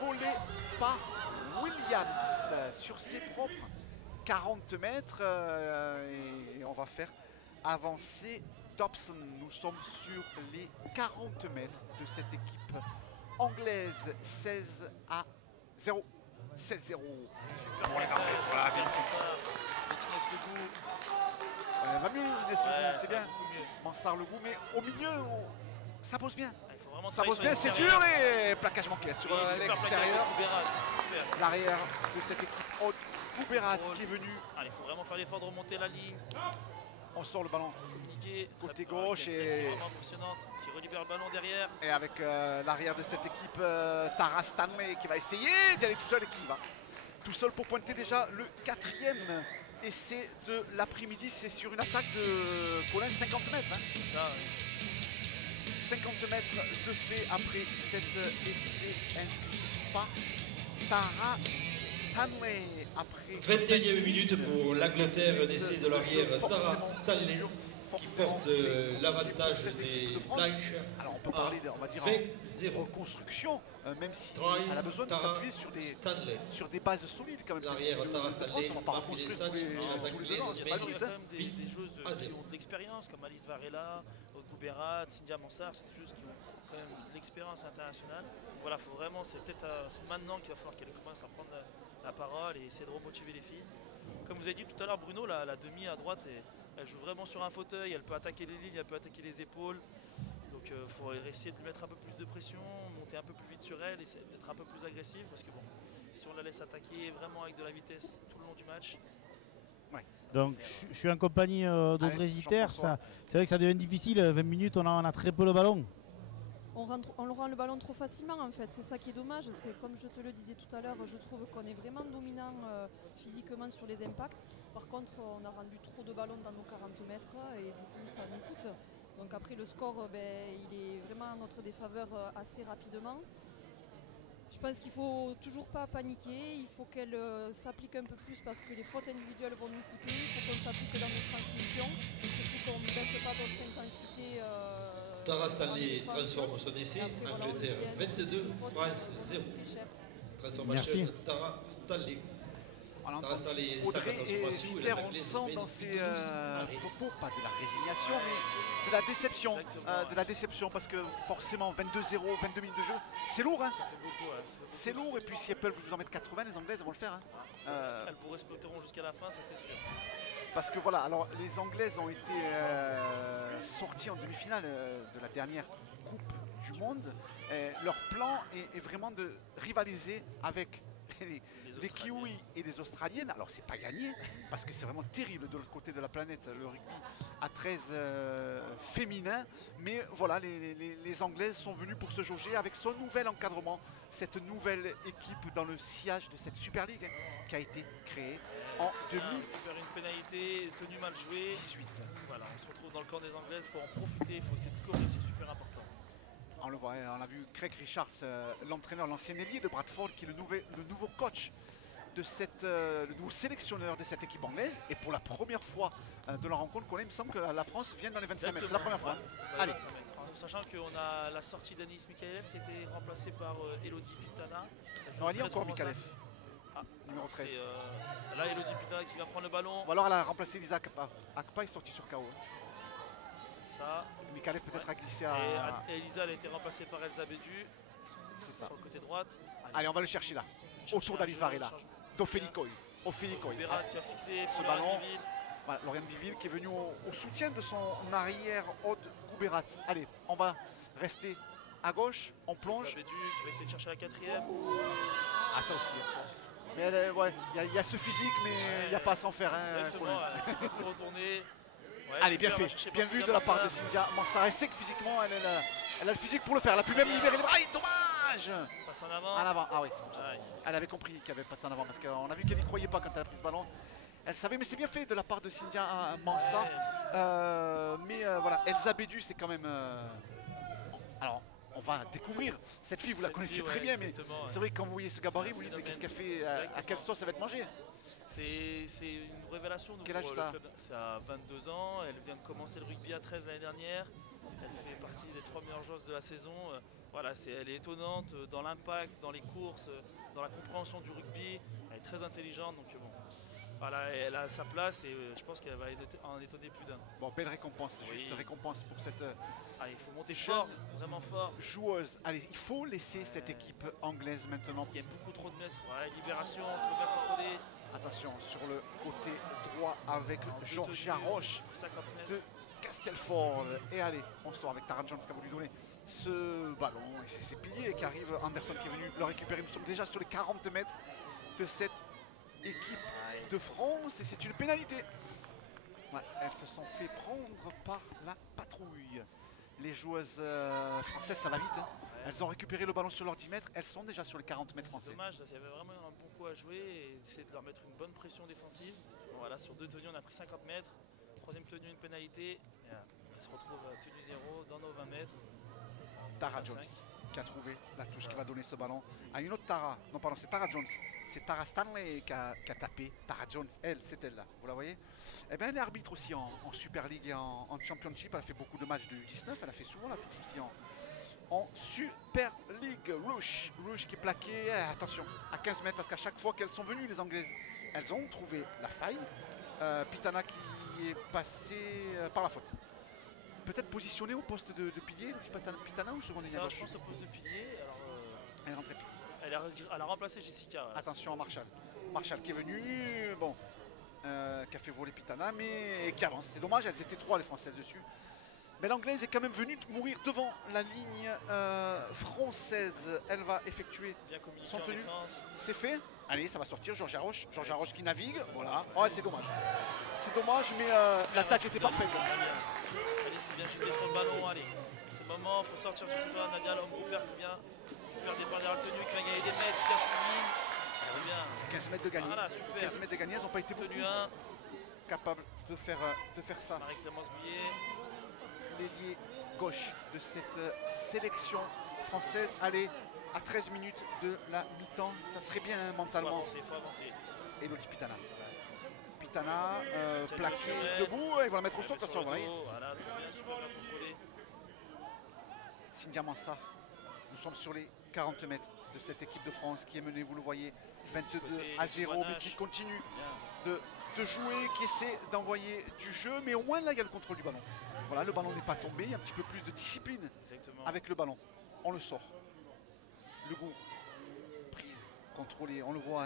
volée par Williams sur ses propres 40 mètres. Et on va faire avancer Dobson. Nous sommes sur les 40 mètres de cette équipe anglaise. 16-0 0. 16-0. Super Pour les partage, Anglais, voilà, super bien fait ça. Martinez le goût. Va mieux, Inès Ouais, Legout, c'est ça bien. va beaucoup mieux. Mansart Legout, mais au milieu, ça pose bien. Il faut vraiment Ça travailler pose sur bien, c'est l'extérieur. dur et plaquage manqué sur Oui, super plaquage l'extérieur. de Couberat, super. L'arrière de cette équipe haute, Couberat qui est venu. Allez, il faut vraiment faire l'effort de remonter la ligne, On sort le ballon communiquer. Côté Très- gauche qui est et- vraiment impressionnante, qui relibère le ballon derrière. et avec l'arrière de cette équipe, Tara Stanley qui va essayer d'y aller tout seul et qui y va. Tout seul pour pointer déjà le 4e essai de l'après-midi. C'est sur une attaque de Colin 50 mètres. Hein. C'est ça. Oui. 50 mètres de fait après cet essai inscrit par Tara Stanley. Après 21e minute pour l'Angleterre, un essai de l'arrière Tara Forcément, Stanley qui porte l'avantage cette équipe des de France. Blanches. Alors on peut parler, on va dire, 20-0. en reconstruction, même si Try elle a besoin de Tara s'appuyer Stanley. sur des bases solides quand même. cette L'arrière équipe de Tara France, Stanley, on va pas Marc reconstruire Lessage, tous les les deux ans, c'est Anglaises, pas Il le y a but. quand Hein. même des joueuses à qui zéro. ont de l'expérience, comme Alice Varela, Aude Couberat, Cynthia Mansart. C'est des joueuses qui ont quand même de l'expérience internationale. Voilà, faut vraiment, c'est peut-être c'est maintenant qu'il va falloir qu'elles commencent à prendre la parole et essayer de remotiver les filles. Comme vous avez dit tout à l'heure, Bruno, la demi à droite, elle joue vraiment sur un fauteuil, elle peut attaquer les lignes, elle peut attaquer les épaules. Donc il faut essayer de lui mettre un peu plus de pression, monter un peu plus vite sur elle, essayer d'être un peu plus agressive parce que bon, si on la laisse attaquer vraiment avec de la vitesse tout le long du match. Ouais. ça va Donc faire- je suis en compagnie d'Audrey Allez, Ziter. Jean-François. C'est vrai que ça devient difficile. 20 minutes, on a très peu le ballon. On leur rend le ballon trop facilement en fait, c'est ça qui est dommage. C'est comme je te le disais tout à l'heure, je trouve qu'on est vraiment dominant physiquement sur les impacts. Par contre, on a rendu trop de ballons dans nos 40 mètres et du coup ça nous coûte. Donc après le score, il est vraiment en notre défaveur assez rapidement. Je pense qu'il ne faut toujours pas paniquer, il faut qu'elle s'applique un peu plus parce que les fautes individuelles vont nous coûter, il faut qu'on s'applique dans nos transmissions et surtout qu'on ne baisse pas notre intensité. Tara en Stanley défense. transforme son essai. Et après, voilà, on Angleterre essaie un 22, petit peu de France faute, 0. coûter cher. Transformation Merci. de Tara Stanley. On entend Tara Stanley et sa Audrey et transformation et Ziter, les on le Anglaises sent dans ces mènent 12. propos, pas de la résignation, mais de la déception. Exactement, De la déception parce que forcément 22-0, 22 minutes de jeu, c'est lourd. Hein. Ça fait beaucoup. Ouais, ça fait beaucoup. C'est lourd et puis si elles peuvent vous en mettre 80, les Anglaises vont le faire. Hein. Elles vous respecteront jusqu'à la fin, ça c'est sûr. Parce que voilà, alors les Anglaises ont été sorties en demi-finale de la dernière Coupe du Monde. Leur plan est vraiment de rivaliser avec les Kiwis et les Australiennes. Alors c'est pas gagné parce que c'est vraiment terrible de l'autre côté de la planète le rugby à 13 féminin. Mais voilà, les Anglaises sont venues pour se jauger avec son nouvel encadrement, cette nouvelle équipe dans le sillage de cette Super League hein, qui a été créée en Faire une pénalité, tenue mal jouée. 2018. Voilà, on se retrouve dans le camp des Anglaises, il faut en profiter, il faut essayer de scorer, c'est super important. On le voit, on a vu Craig Richards, l'entraîneur, l'ancien ailier de Bradford, qui est le nouveau coach de le nouveau sélectionneur de cette équipe anglaise. Et pour la première fois de la rencontre, il me semble que la France vient dans les 25 mètres. C'est la première fois. Ouais, Allez. 25 mètres. Alors, sachant qu'on a la sortie d'Anis Mikhaïlev qui a été remplacée par Elodie Pitana. Non, il y a encore Mikhaïlev, numéro 13. Là, Elodie Pitana qui va prendre le ballon. Ou alors elle a remplacé Lisa Akpa. Akpa est sortie sur KO. C'est ça. Mikhaïlev peut-être a glissé Et Elisa elle a été remplacée par Elsa Bédu C'est ça. sur le côté droite. Allez, on va le chercher là. Autour d'Alice Varela. D'Ophélie Coy. Ophélie Coy. Couberat qui a fixé Ce pour ballon. Laurent Biville. Voilà, Lauriane Biville qui est venue au soutien de son arrière haute Couberat. Allez, on va rester à gauche, on plonge. Elsa Bédu qui va essayer de chercher la quatrième. Ah ça aussi. Mais il y a ce physique, mais il n'y a pas à s'en faire. Hein, Exactement, Colin. elle s'est pas fait retourner. Ouais, Allez, bien super, fait, va chercher bien par vu Cynthia de la part de Mansart. Cynthia Mansart. Elle sait que physiquement, elle a le physique pour le faire. Elle a pu même libérer les bras. Aïe, dommage. Passe en avant. En avant, ah oui, c'est pour ça. Aïe. Elle avait compris qu'elle avait passé en avant parce qu'on a vu qu'elle n'y croyait pas quand elle a pris ce ballon. Elle savait, mais c'est bien fait de la part de Cynthia Mansart. Ouais. Voilà, Elsa Bédu, c'est quand même. Alors, on va découvrir cette fille, vous la Cette connaissez fille, très ouais, bien, mais exactement, ouais. c'est vrai que quand vous voyez ce gabarit, C'est un vous dites, mais qu'est-ce phénomène. qu'elle fait à Exactement. quelle sauce elle va être mangée? C'est une révélation Quel âge pour ça le club. C'est à 22 ans, elle vient de commencer le rugby à 13 l'année dernière. Elle fait partie des 3 meilleures joueuses de la saison. Voilà, elle est étonnante dans l'impact, dans les courses, dans la compréhension du rugby. Elle est très intelligente, donc bon. Voilà, elle a sa place et je pense qu'elle va en étonner plus d'un. Bon, belle récompense, Oui. juste récompense pour cette Allez, il faut monter Jeune. fort, vraiment fort. joueuse. Allez, il faut laisser cette équipe anglaise maintenant. Il y a beaucoup trop de mètres. Ouais, libération, c'est pas bien contrôlé. Attention, sur le côté droit avec Georgia Roche 50 mètres. de Castelford. Et allez, on sort avec Tara Jones qui a voulu donner ce ballon. Et c'est ses piliers qui arrivent. Anderson qui est venu le récupérer. Nous sommes déjà sur les 40 mètres de cette équipe de France. Et c'est une pénalité. Ouais, elles se sont fait prendre par la patrouille. Les joueuses françaises, ça va vite. Hein. Elles ont récupéré le ballon sur leurs 10 mètres. Elles sont déjà sur les 40 mètres C'est français. dommage, il y avait vraiment un bon coup à jouer et essayer de leur mettre une bonne pression défensive. Bon, voilà, sur 2 tenues, on a pris 50 mètres. Troisième tenue, une pénalité. Et, on se retrouve tenue 0 dans nos 20 mètres. Tara 25. Jones qui a trouvé la touche qui va donner ce ballon à une autre Tara. Non, pardon, c'est Tara Jones. C'est Tara Stanley qui a tapé. Tara Jones, elle, c'est elle là. Vous la voyez? Eh bien, elle est arbitre aussi en Super League et en Championship. Elle a fait beaucoup de matchs de U19. Elle a fait souvent la touche aussi en Super League. Rouge qui est plaqué, attention, à 15 mètres parce qu'à chaque fois qu'elles sont venues, les Anglaises, elles ont trouvé la faille. Pitana qui est passé par la faute. Peut-être positionné au poste de pilier, Pitana ou seconde ligne à Ça, gauche? je pense au poste de pilier. Alors, Elle est rentrée pilier. elle a remplacé Jessica. Voilà. Attention à Marshall. Marshall qui est venu, bon, qui a fait voler Pitana, mais qui avance. C'est dommage, elles étaient 3 les Françaises dessus. Mais l'Anglaise est quand même venue mourir devant la ligne française. Elle va effectuer Bien communiqué son en tenue. défense. C'est fait. Allez, ça va sortir. Georgia Roche. Georgia Roche qui navigue. Voilà. Oh, c'est dommage. C'est dommage, mais l'attaque était parfaite. Alice qui vient chuter sur le ballon. Allez, c'est le moment. Il faut sortir sur ce ballon. Nadia, l'homme Rupert qui vient. Super départ derrière le tenue qui va gagner des mètres. Qui casse une ligne. Très bien. C'est 15 mètres de gagné. Voilà, super. 15 mètres de gagné. Elles n'ont pas été beaucoup Tenue 1. capables de faire ça. Marie-Clémence Gouillet. L'ailier gauche de cette sélection française. Allez, à 13 minutes de la mi-temps, ça serait bien hein, Il mentalement. faut avancer. Elodie Pitana. Pitana, Cette plaqué Jocelyn. debout, ils vont la mettre au sol de toute façon. Voilà. Voilà, très bien, super bien contrôlé. Cynthia Mansart. Nous sommes sur les 40 mètres de cette équipe de France qui est menée, vous le voyez, 22 Côté à 0, mais qui Nash. continue Bien. de jouer, qui essaie d'envoyer du jeu, mais au moins là il y a le contrôle du ballon. Voilà, le ballon n'est pas tombé, il y a un petit peu plus de discipline Exactement. avec le ballon. On le sort. Le goût, prise, contrôlée, on le voit.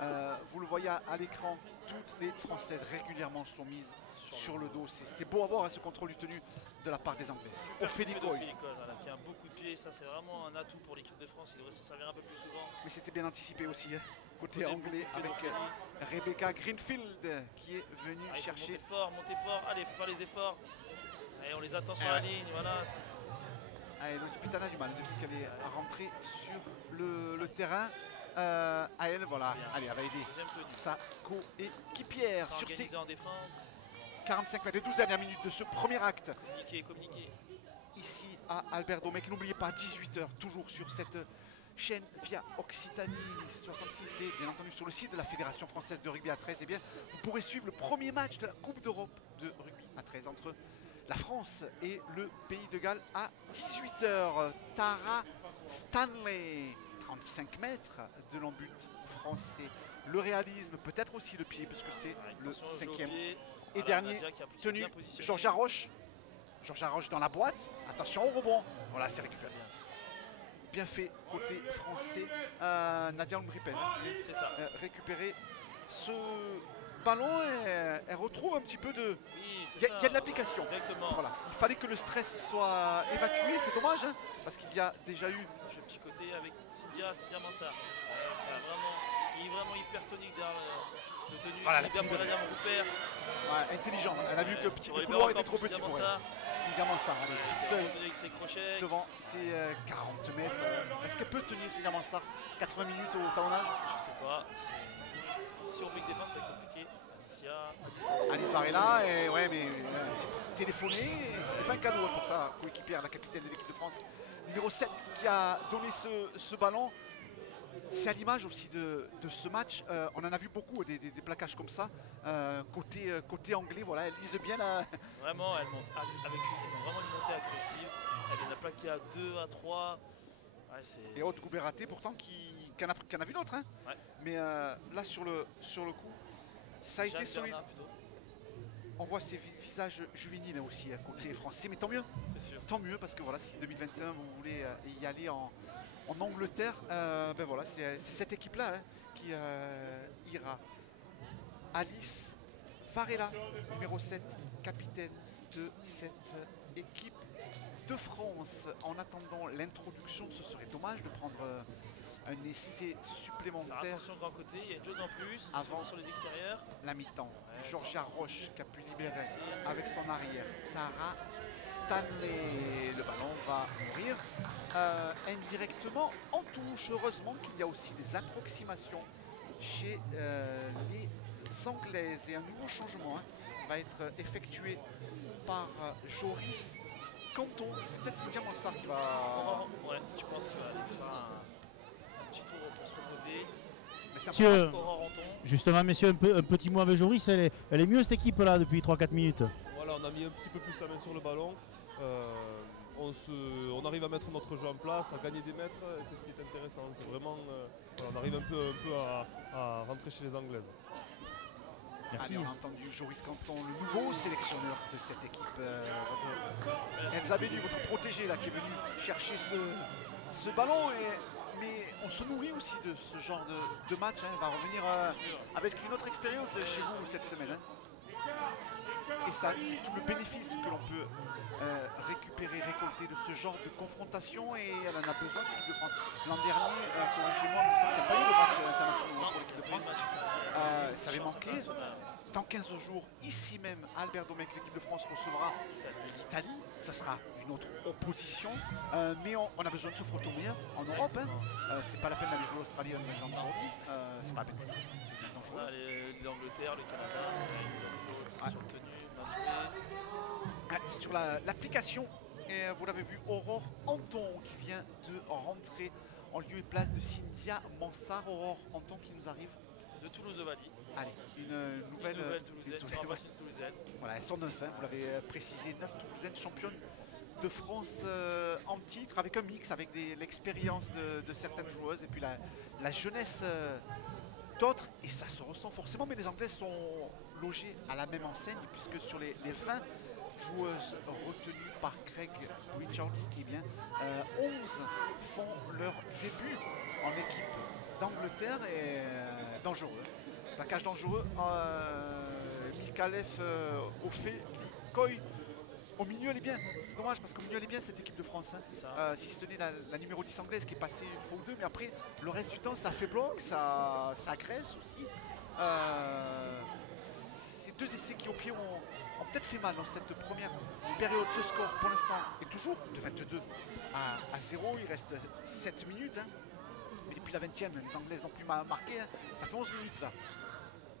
Hein. Vous le voyez à l'écran, toutes les Françaises régulièrement sont mises sur le dos. C'est beau à voir hein, ce contrôle du tenue de la part des Anglaises. Ophélie Coy. Voilà, qui a un beaucoup de pieds, ça c'est vraiment un atout pour l'équipe de France, il devrait s'en servir un peu plus souvent. Mais c'était bien anticipé aussi, hein, côté Côté anglais, beaucoup avec d'Ophélie. Rebecca Greenfield qui est venue Ah, il faut chercher. monter fort, allez, il faut faire les efforts. Allez, on les attend sur Ah la ouais. ligne, voilà. Allez, Elodie Pitana a du mal depuis qu'elle est rentrée sur le terrain. À elle, voilà, Bien. allez, elle va aider Deuxième tenue. sa coéquipière Sera sur ces organisé en défense, 45 mètres, les 12 dernières minutes de ce premier acte. communiquer. Ici à Albert Domecq. N'oubliez pas, 18h, toujours sur cette chaîne via Occitanie 66 et bien entendu sur le site de la Fédération Française de Rugby à 13. Eh bien, vous pourrez suivre le premier match de la Coupe d'Europe de rugby à 13 entre la France et le Pays de Galles à 18h. Tara Stanley, 35 mètres de l'embut français. Le réalisme, peut-être aussi le pied, parce que c'est le Attention, jeu au 5e pied. et Voilà, dernier Nadia qui a tenu. bien positionné. Georgia Roche. Georgia Roche dans la boîte. Attention au rebond. Voilà, c'est récupéré. Bien fait côté français. Nadia Umbripen qui C'est ça. a récupéré ce ballon et elle retrouve un petit peu de... Oui, c'est Il y, ça. a de l'application. Exactement. Voilà. Il fallait que le stress soit évacué. C'est dommage hein, parce qu'il y a déjà eu... Le petit côté avec Cynthia Mansart, qui est vraiment hyper tonique derrière le tenue. Voilà, qui est bien la pour prise Nadia Rupert. Ouais, intelligent. Elle a vu que Pour le les couloir barres était trop encore petit plus pour elle. Mansart. Cynthia Mansart, elle est toute seule Avec ses crochets. devant ses 40 mètres. Est-ce qu'elle peut tenir Cynthia Mansart 80 minutes au talonnage? Je sais pas. Si on fait que défendre, ça va être compliqué. Alicia. Alice Varela, et ouais, mais un petit peu téléphoné, et c'était pas un cadeau pour sa coéquipière, la capitaine de l'équipe de France, numéro 7, qui a donné ce ballon. C'est à l'image aussi de ce match. On en a vu beaucoup des plaquages comme ça. Côté anglais, voilà, elles lisent bien la. Vraiment, elles montent avec ils ont vraiment une montée agressive. Elles viennent à plaquer à 2, à 3. Ouais, Et Aude Gouberaté pourtant qui en a vu d'autres. Hein. Ouais. Mais là sur le coup, Ça a été Jacques solide. Bernard, plutôt. On voit ces visages juvéniles aussi à côté français, mais tant mieux. C'est sûr. Tant mieux, parce que voilà, si 2021 vous voulez y aller en Angleterre, ben voilà, c'est cette équipe-là hein, qui ira. Alice Varela, numéro 7, capitaine de cette équipe de France. En attendant l'introduction, ce serait dommage de prendre un essai Faire supplémentaire. attention au grand côté, il y a une chose en plus, Avant. sur les extérieurs. La mi-temps. Ouais, Georgia Roche qui a pu libérer Merci. avec son arrière. Tara Stanley. Le ballon va mourir indirectement en touche. Heureusement qu'il y a aussi des approximations chez les Anglaises. Et un nouveau changement va être effectué par Joris Canton. C'est peut-être Cynthia Mansart qui va... Ouais, je pense qu'il va aller faire un petit tour pour se reposer. Mais c'est Monsieur, Aurore Anton. justement, messieurs, un petit mot avec Joris. Elle est mieux cette équipe-là depuis 3-4 minutes. Voilà, on a mis un petit peu plus la main sur le ballon. On arrive à mettre notre jeu en place, à gagner des mètres, et c'est ce qui est intéressant. C'est vraiment, voilà, on arrive un peu à rentrer chez les Anglaises. Merci. Allez, on a entendu Joris Canton, le nouveau sélectionneur de cette équipe. Elsa Bédu, votre protégé là, qui est venu chercher ce ballon. Mais on se nourrit aussi de ce genre de match. Elle va revenir avec une autre expérience chez vous cette semaine. Et ça, c'est tout le bénéfice que l'on peut récolter de ce genre de confrontation. Et elle en a besoin, cette équipe de France. L'an dernier, corrigez-moi, il me semble qu'il n'y a pas eu de match international pour l'équipe de France. Ça avait manqué. Dans 15 jours, ici même, à Albert Domecq, l'équipe de France recevra l'Italie. Ça sera une autre opposition. Mais on a besoin de se frotter au meilleur en Europe. C'est pas la peine d'aller jouer l'Australie en exemple aujourd'hui. C'est pas la peine. C'est bien dangereux. L'Angleterre, le Canada, une faute sur le tenu, mal joué. C'est sur l'application. Et vous l'avez vu, Aurore Anton qui vient de rentrer en lieu et place de Cynthia Mansart. Aurore Anton qui nous arrive. De Toulouse Ovalie. Allez, une nouvelle Toulousaine, qui remplace une Toulousaine. Voilà, elles sont 9, vous l'avez précisé, 9 Toulousaines championnes de France en titre, avec un mix, avec l'expérience de certaines joueuses et puis la jeunesse d'autres. Et ça se ressent forcément, mais les Anglaises sont logées à la même enseigne, puisque sur les 20 joueuses retenues par Craig Richards, eh bien, 11 font leur début en équipe d'Angleterre et dangereux. Plaquage dangereux, Mikalev Ophé, Koy. Au milieu elle est bien, c'est dommage parce qu'au milieu elle est bien cette équipe de France. Si ce n'est la numéro 10 anglaise qui est passée une fois ou deux, mais après le reste du temps ça fait bloc, ça agresse aussi. Ces deux essais qui au pied ont peut-être fait mal dans cette première période. Ce score pour l'instant est toujours de 22 à 0, il reste 7 minutes. Mais depuis la 20e, les Anglaises n'ont plus marqué. Ça fait 11 minutes là.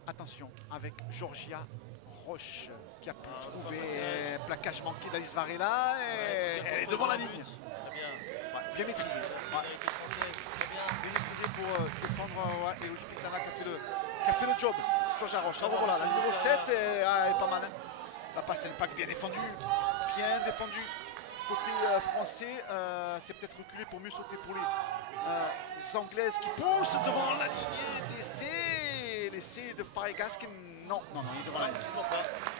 Attention avec Georgia Roche qui a pu trouver un plaquage manqué d'Alice Varela. Et elle est devant la ligne. Très bien. Ouais, bien maîtrisé. Très bien. Bien maîtrisé pour défendre. Et Elodie Pitana qui a fait le job. Georgia Roche. Alors voilà, la numéro 7 elle est pas mal. La passe, elle n'est pas bien défendue. Bien défendue. Côté français, c'est peut-être reculé pour mieux sauter pour les Anglaises qui poussent devant la ligne d'essai. L'essai de Faye Gaskin. Non, il est devant la ligne.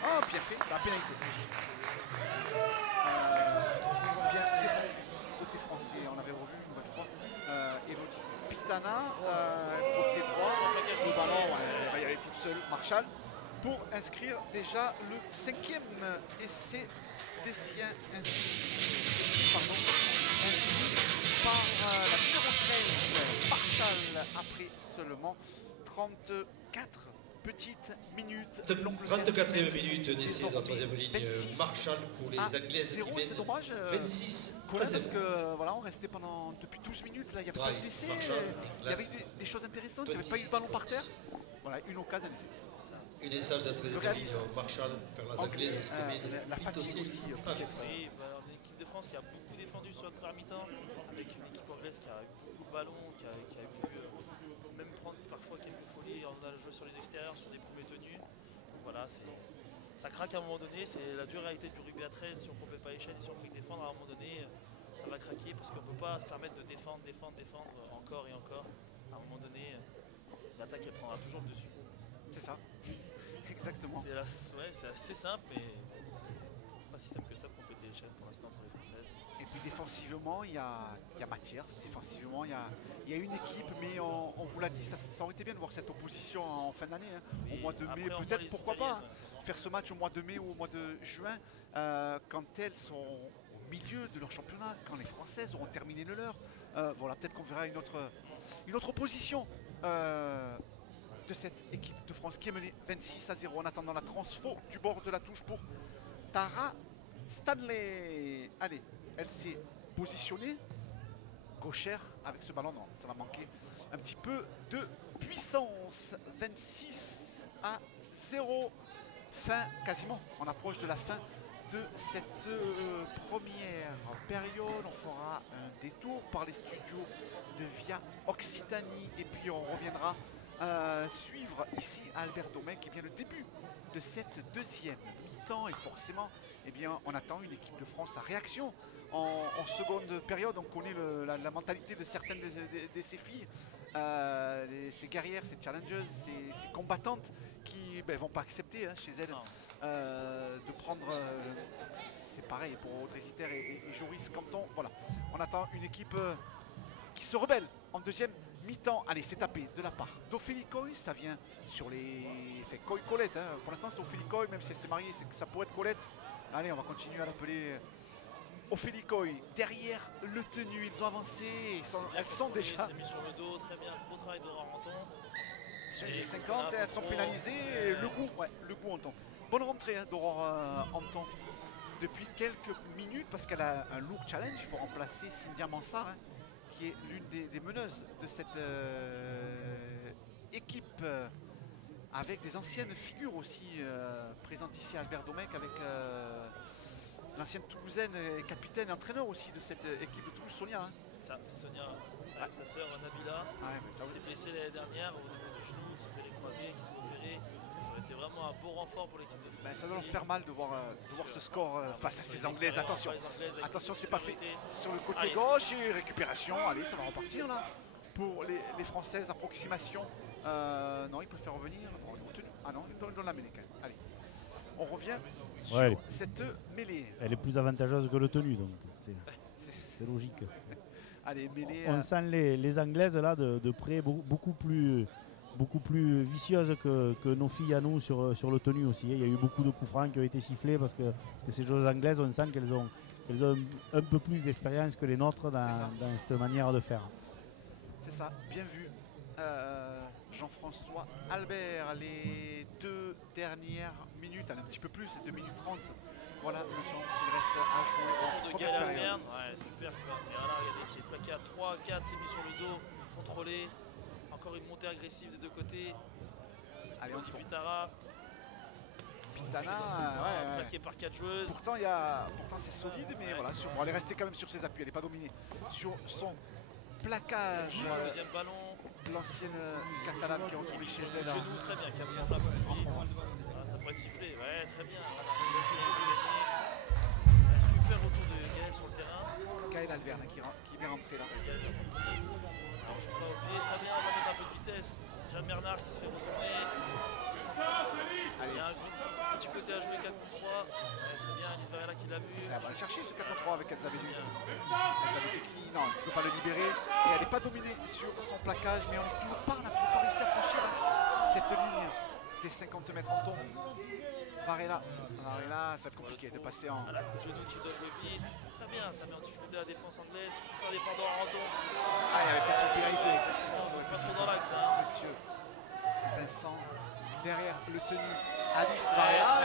Ah, bien fait, la pénalité. Bien défendu. Côté français, on avait revu une nouvelle fois. Elodie Pitana, côté droit. Le ballon, elle va y aller toute seule. Marshall pour inscrire déjà le 5e essai des siens inscrit par la numéro 13 Marshall après seulement 34 petites minutes. 34e minute d'essai dans la troisième ligne. 26 Marshall pour les Anglaises 0, qui c'est mènent dommage. 26 Parce que voilà, on restait depuis 12 minutes là, il n'y avait pas Drive, d'essai, Marshall, il y avait des choses intéressantes, il n'y avait pas eu de ballon par terre. Voilà, une occasion d'essai. Une essence de la troisième ligne. Marshall vers les Anglaises qui mènent la fatigue aussi. Oui, une équipe de France qui a beaucoup défendu sur la première mi-temps, avec une équipe anglaise qui a eu beaucoup de ballons, qui a pu même prendre parfois quelques folies en allant jouer sur les extérieurs, sur des premiers tenus. Donc voilà, ça craque à un moment donné, c'est la dure réalité du rugby à 13. Si on ne complète pas les chaînes et si on fait que défendre, à un moment donné, ça va craquer parce qu'on ne peut pas se permettre de défendre encore et encore. À un moment donné, l'attaque elle prendra toujours le dessus. C'est ça. Exactement. C'est assez simple, mais c'est pas si simple que ça pour compléter les chaînes pour l'instant pour les Françaises. Et puis défensivement, il y a matière. Défensivement, il y a une équipe, mais on vous l'a dit, ça aurait été bien de voir cette opposition en fin d'année, hein, au mois de mai, Après, on voit peut-être, les pourquoi pas, Italiennes, hein, faire ce match au mois de mai ou au mois de juin, quand elles sont au milieu de leur championnat, quand les Françaises auront terminé le leur. Voilà, peut-être qu'on verra une autre opposition de cette équipe de France qui est menée 26-0 en attendant la transfo du bord de la touche pour Tara Stanley. Allez, elle s'est positionnée gauchère avec ce ballon. Non, ça va manquer un petit peu de puissance. 26-0. Fin, quasiment, on approche de la fin de cette première période. On fera un détour par les studios de Via Occitanie et puis on reviendra suivre ici à Albert Domecq eh bien, le début de cette deuxième mi-temps et forcément eh bien, on attend une équipe de France à réaction en seconde période. On connaît la mentalité de certaines de ces filles, ces guerrières, ces challengers, ces combattantes qui ne vont pas accepter chez elles de prendre, c'est pareil pour Audrey Zitter et Joris Canton. Voilà, on attend une équipe qui se rebelle en deuxième mi-temps. Allez, c'est tapé de la part d'Ophélie Coy, ça vient sur les... Fait Coy-Colette, hein. Pour l'instant c'est Ophélie Coy, même si elle s'est mariée, ça pourrait être Colette. Allez, on va continuer à l'appeler Ophélie Coy. Derrière le tenu, ils ont avancé, elles sont déjà... Mis sur le dos, très bien, beau travail d'Aurore Ranton. Sur les 50, elles sont pénalisées, le goût Anton. Bonne rentrée hein, d'Aurore Anton depuis quelques minutes parce qu'elle a un lourd challenge, il faut remplacer Cynthia Mansart, hein, qui est l'une des meneuses de cette équipe avec des anciennes figures aussi présentes ici à Albert Domecq avec l'ancienne Toulousaine capitaine et entraîneur aussi de cette équipe de Toulouse, Sonia. Hein. C'est ça, c'est Sonia avec sa sœur Nabila qui s'est blessée l'année dernière au niveau du genou, qui s'est fait les croisés, qui s'est opéré. Ça a été vraiment un beau renfort pour l'équipe de France. Ça doit leur faire mal de voir ce score face à ces Anglaises. Attention, attention, c'est pas fait sur le côté gauche et récupération. Allez, ça va repartir là pour les Françaises. Approximation. Non, il peut le faire revenir. Ah non, il peut le l'amener quand même. Allez, on revient sur cette mêlée. Elle est plus avantageuse que le tenu, donc c'est logique. Allez, mêlée. On sent les Anglaises là de près beaucoup plus vicieuses que nos filles à nous sur le tenu aussi. Il y a eu beaucoup de coups francs qui ont été sifflés parce que ces joueuses anglaises, on sent qu'elles ont un peu plus d'expérience que les nôtres dans cette manière de faire. C'est ça, bien vu. Jean-François Albert, les 2 dernières minutes, un petit peu plus, c'est 2 minutes 30. Voilà le temps qu'il reste à jouer en première période. Ouais, super. Et voilà, regardez, c'est plaqué à 3, 4, c'est mis sur le dos, contrôlé. Encore une montée agressive des deux côtés. Allez, on tourne. Pitana, plaqué par 4 joueuses. Pourtant, c'est solide, mais voilà, elle est restée quand même sur ses appuis, elle n'est pas dominée. Sur son plaquage. Deuxième ballon. L'ancienne catalane qui est retournée chez elle. Genou très bien, qui a mangé un peu plus vite. Voilà, ça pourrait être sifflé, ouais, très bien. Voilà. Un super retour de Gaël sur le terrain. Gaël Alverne qui est bien rentré là. Alors je crois au pied, très bien, on va mettre un peu de vitesse. Jeanne Bernard qui se fait retourner. Il y a un petit côté à jouer 4 contre 3. Ouais, très bien, Alice Varela qui l'a vu. Elle va le chercher ce 4 contre 3 avec Elzabedou. Elzabedou qui, non, elle ne peut pas le libérer. Et elle n'est pas dominée sur son plaquage, mais on n'a toujours pas réussi à franchir cette ligne des 50 mètres en tombe. Varela, ça va être compliqué de passer en... Voilà, genou qui doit jouer vite. Très bien, ça met en difficulté la défense anglaise. Super dépendant en tombe. Ah, il y avait peut-être une pénalité. Exactement, dans l'axe. Hein. Monsieur Vincent, derrière le tenu. Alice Varela.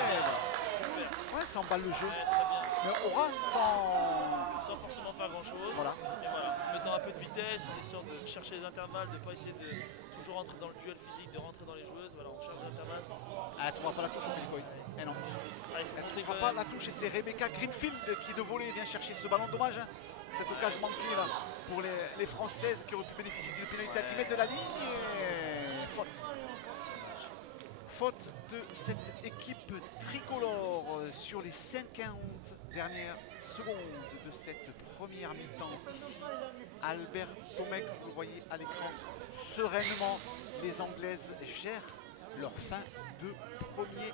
Ouais, ça emballe le jeu. Ouais, très bien. Mais Aura sans forcément faire grand chose. Voilà. Mais voilà, en mettant un peu de vitesse, en essayant de chercher les intervalles, de ne pas essayer de toujours rentrer dans le duel physique, de rentrer dans les joueuses. Voilà, on cherche les intervalles. Elle ne trouvera pas la touche au Philippe. Eh non. Elle ne trouvera pas la touche et c'est Rebecca Greenfield qui de volée vient chercher ce ballon. Dommage, hein, cette occasion manquée là pour les Françaises qui auraient pu bénéficier d'une pénalité à 10 mètres de la ligne. Et faute. Faute de cette équipe tricolore sur les 50 dernières secondes de cette première mi-temps ici. Albert Domecq, vous le voyez à l'écran, sereinement, les Anglaises gèrent leur fin de premier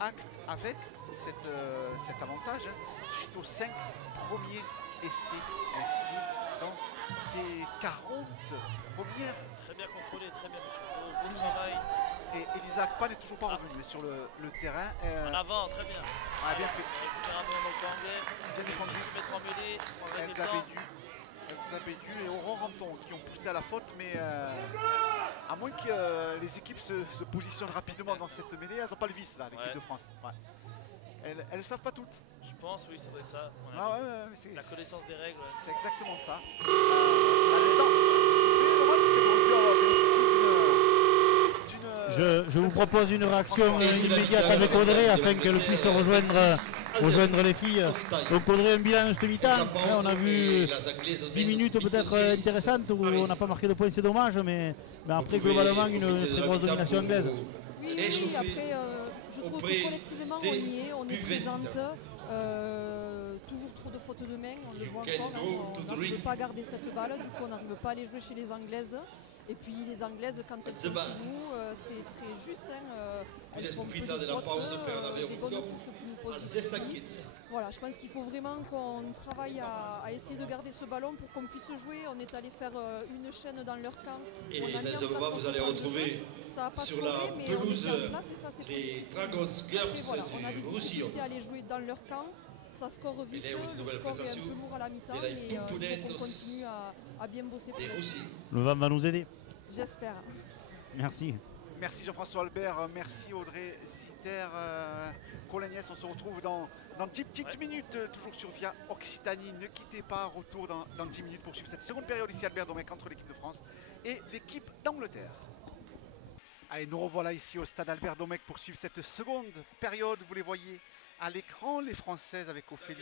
acte avec cet avantage suite aux 5 premiers essais inscrits dans ces 40 premières. Très bien contrôlé, très bien monsieur. Bon travail. Et Elisa Pan n'est toujours pas revenu sur le terrain. En avant, très bien. Ah, bien fait. Récupère un peu dans anglais. Bien défendu. Se mettre en mêlée. Elsa Bédu et Aurore Rampton qui ont poussé à la faute, mais à moins que les équipes se positionnent rapidement dans cette mêlée, elles n'ont pas le vice là, l'équipe de France. Ouais. Elles ne savent pas toutes. Je pense, oui, ça doit être ça. C'est la connaissance des règles. Ouais. C'est exactement ça. Je vous propose une réaction immédiate avec Audrey afin qu'elle puisse rejoindre les filles. Donc Audrey, un bilan de cette mi-temps. On a vu 10 minutes peut-être intéressantes où on n'a pas marqué de points, c'est dommage, mais après globalement une très grosse domination anglaise. Oui, après je trouve que collectivement on est présente. Toujours trop de fautes de main, on le voit encore, on n'arrive pas à garder cette balle, du coup on n'arrive pas à les jouer chez les Anglaises. Et puis les Anglaises, quand elles sont chez nous, c'est très juste, elles font peu de fautes, des bonnes courses qui nous posent des soucis. Voilà, je pense qu'il faut vraiment qu'on travaille à essayer de garder ce ballon pour qu'on puisse jouer. On est allé faire une chaîne dans leur camp. Et les Obama, vous allez retrouver sur la pelouse les Dragons Girls du Roussillon. On a aller jouer dans leur camp. Ça score vite, le score est un peu lourd à la mi-temps, mais il faut qu'on continue à bien bosser pour le vent va nous aider. J'espère. Merci. Merci Jean-François Albert, merci Audrey Ziter. Colin Niès, on se retrouve dans 10 petites minutes, toujours sur Via Occitanie. Ne quittez pas, retour dans 10 minutes pour suivre cette seconde période ici Albert Domecq entre l'équipe de France et l'équipe d'Angleterre. Allez, nous revoilà ici au stade Albert Domecq pour suivre cette seconde période. Vous les voyez à l'écran, les Françaises avec Ophélie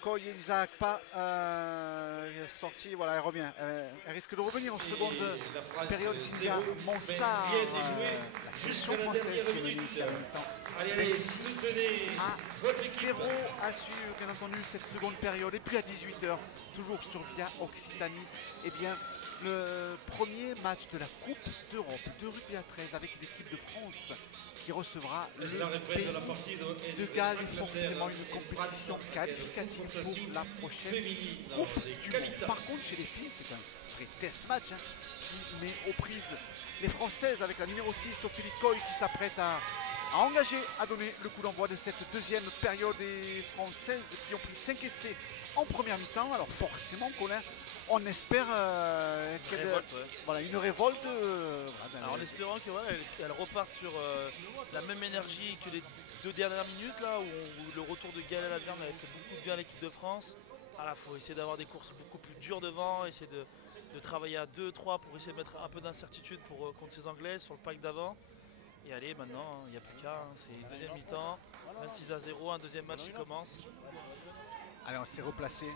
Coy et Elisa Akpa sortie, voilà, elle revient. Elle risque de revenir en seconde période. Sylvia Monsard, la sélection française qui est venue ici à mi-temps. 0 assure bien entendu cette seconde période. Et puis à 18h, toujours sur Via Occitanie, eh bien, le premier match de la Coupe d'Europe de rugby à 13 avec l'équipe de France qui recevra le pays de Galles et forcément une compétition qualificative pour la prochaine Coupe du Monde. Par contre, chez les filles, c'est un vrai test match qui met aux prises les Françaises avec la numéro 6, Ophélie Coy, qui s'apprête à engager, à donner le coup d'envoi de cette deuxième période des Françaises qui ont pris 5 essais en première mi-temps. Alors forcément, Colin, on espère une révolte. En espérant qu'elle reparte sur la même énergie que les 2 dernières minutes, là, où le retour de Gaëlle Laverne avait fait beaucoup de bien à l'équipe de France. Il faut essayer d'avoir des courses beaucoup plus dures devant, essayer de travailler à 2-3 pour essayer de mettre un peu d'incertitude contre ces Anglaises sur le pack d'avant. Et allez, maintenant, il n'y a plus qu'à, c'est deuxième mi-temps, 26-0, un deuxième match qui commence. Allez, on s'est replacé.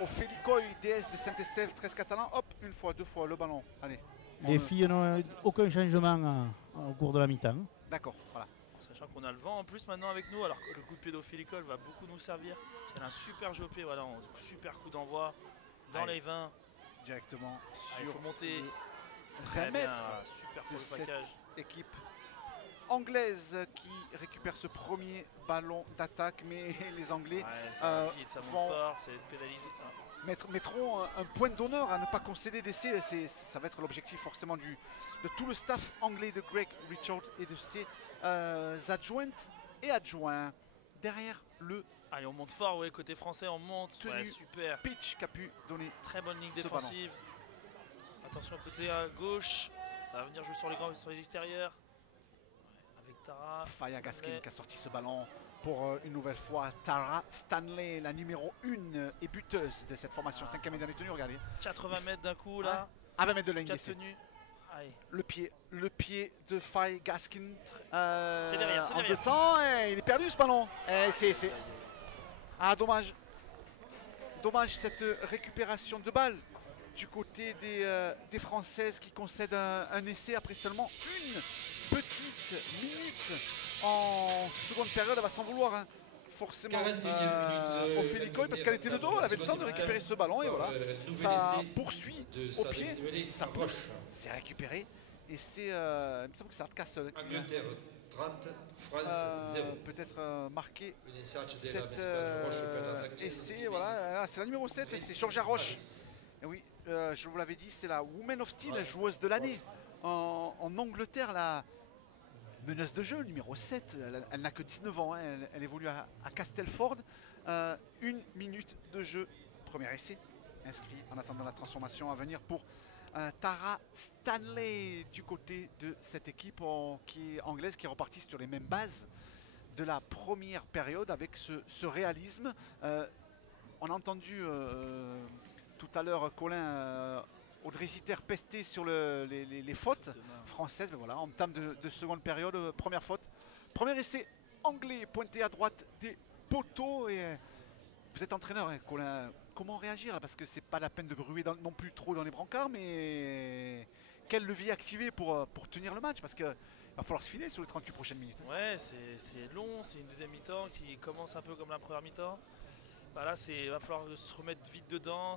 Ophélie Coy, DS de Saint-Estève, 13 catalans, hop, une fois, 2 fois, le ballon. Allez. Les filles n'ont aucun changement au cours de la mi-temps. D'accord, voilà. Sachant qu'on a le vent en plus maintenant avec nous, alors que le coup de pied d'Ophélie Coy va beaucoup nous servir. Elle a un super jeu au pied, voilà, super coup d'envoi dans les 20. Directement sur il faut monter 20 mètres super de pour le cette équipe anglaise qui récupère ce premier ballon d'attaque, mais les Anglais mettront un point d'honneur à ne pas concéder d'essai. Ça va être l'objectif forcément de tout le staff anglais de Greg Richards et de ses adjointes et adjoints. Derrière le allez, on monte fort, ouais, côté français, on monte. Super. Pitch qui a pu donner très bonne ligne défensive. Attention côté à gauche, ça va venir jouer sur les extérieurs. Avec Tara. Faya Gaskin qui a sorti ce ballon pour une nouvelle fois. Tara Stanley, la numéro 1 et buteuse de cette formation. 5e et dernière tenue, regardez. 80 mètres d'un coup là. À 20 mètres de la ligne d'essai. Le pied de Faya Gaskin. C'est derrière. En 2 temps, il est perdu ce ballon. Ah, dommage. Dommage cette récupération de balle du côté des Françaises qui concèdent un essai après seulement une petite minute en seconde période. Elle va s'en vouloir forcément Ophélie Coy parce qu'elle était de dos, elle avait le temps de récupérer ce ballon et voilà. Ça poursuit au pied, ça bouge, c'est récupéré Et c'est, il me semble que c'est Hardcastle qui Angleterre 30, France 0. peut-être marqué cet essai. essai. Voilà, c'est la numéro 7 et c'est Georgia Roche. Et oui, je vous l'avais dit, c'est la Woman of Steel, joueuse de l'année en Angleterre, la meneuse de jeu, numéro 7. Elle n'a que 19 ans, hein, elle évolue à Castleford. 1 minute de jeu, premier essai inscrit en attendant la transformation à venir pour Tara Stanley du côté de cette équipe qui est anglaise, qui est repartie sur les mêmes bases de la première période avec ce réalisme. On a entendu tout à l'heure Colin Audrey-Ziter pester sur les fautes françaises, mais voilà, en termes de seconde période, première faute. Premier essai anglais pointé à droite des poteaux. Et vous êtes entraîneur, hein, Colin. Comment réagir là? Parce que c'est pas la peine de bruer non plus trop dans les brancards, mais quel levier activer pour tenir le match? Parce qu'il va falloir se filer sur les 38 prochaines minutes. Ouais, c'est long, c'est une deuxième mi-temps qui commence un peu comme la première mi-temps. Bah là, il va falloir se remettre vite dedans.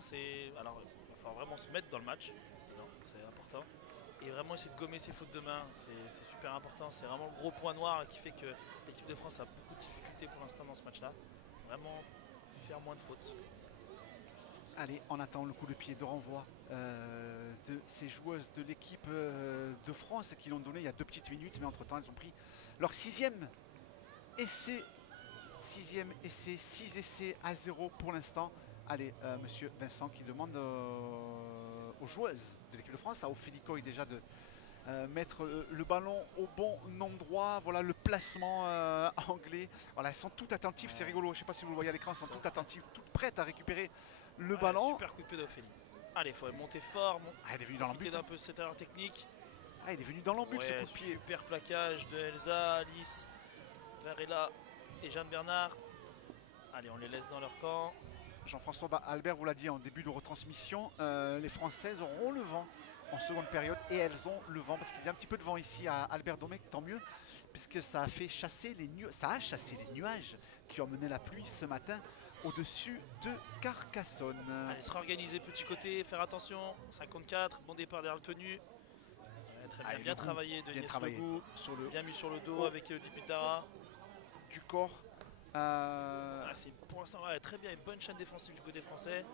Alors, il va falloir vraiment se mettre dans le match, c'est important. Et vraiment essayer de gommer ses fautes de main, c'est super important. C'est vraiment le gros point noir qui fait que l'équipe de France a beaucoup de difficultés pour l'instant dans ce match-là. Vraiment faire moins de fautes. Allez, on attend le coup de pied de renvoi de ces joueuses de l'équipe de France qui l'ont donné il y a 2 petites minutes, mais entre-temps elles ont pris leur 6e essai. 6e essai, 6 essais à 0 pour l'instant. Allez, monsieur Vincent qui demande aux joueuses de l'équipe de France, à Ophélie Coy déjà de mettre le ballon au bon endroit. Voilà le placement anglais. Voilà, elles sont toutes attentives, c'est rigolo. Je ne sais pas si vous le voyez à l'écran, elles sont toutes attentives, toutes prêtes à récupérer le ballon. Super coup de pied d'Ophélie. Allez, il faut monter fort. Elle est venue dans l'embut. Un peu cette erreur technique. Il est venu dans l'embut ce coup de pied. Super plaquage de Elsa, Alice, Varela et Jeanne Bernard. Allez, on les laisse dans leur camp. Jean-François Albert vous l'a dit en début de retransmission, les Françaises auront le vent en seconde période et elles ont le vent parce qu'il y a un petit peu de vent ici à Albert Domecq, tant mieux, puisque ça a fait chasser les nuages qui ont mené la pluie ce matin au-dessus de Carcassonne. Allez, se réorganiser petit côté, faire attention. 54, bon départ derrière le tenu. Très bien, bien travaillé de Niès Legout, bien mis sur le dos avec Dipitara. Du corps. C'est pour l'instant très bien, une bonne chaîne défensive du côté français.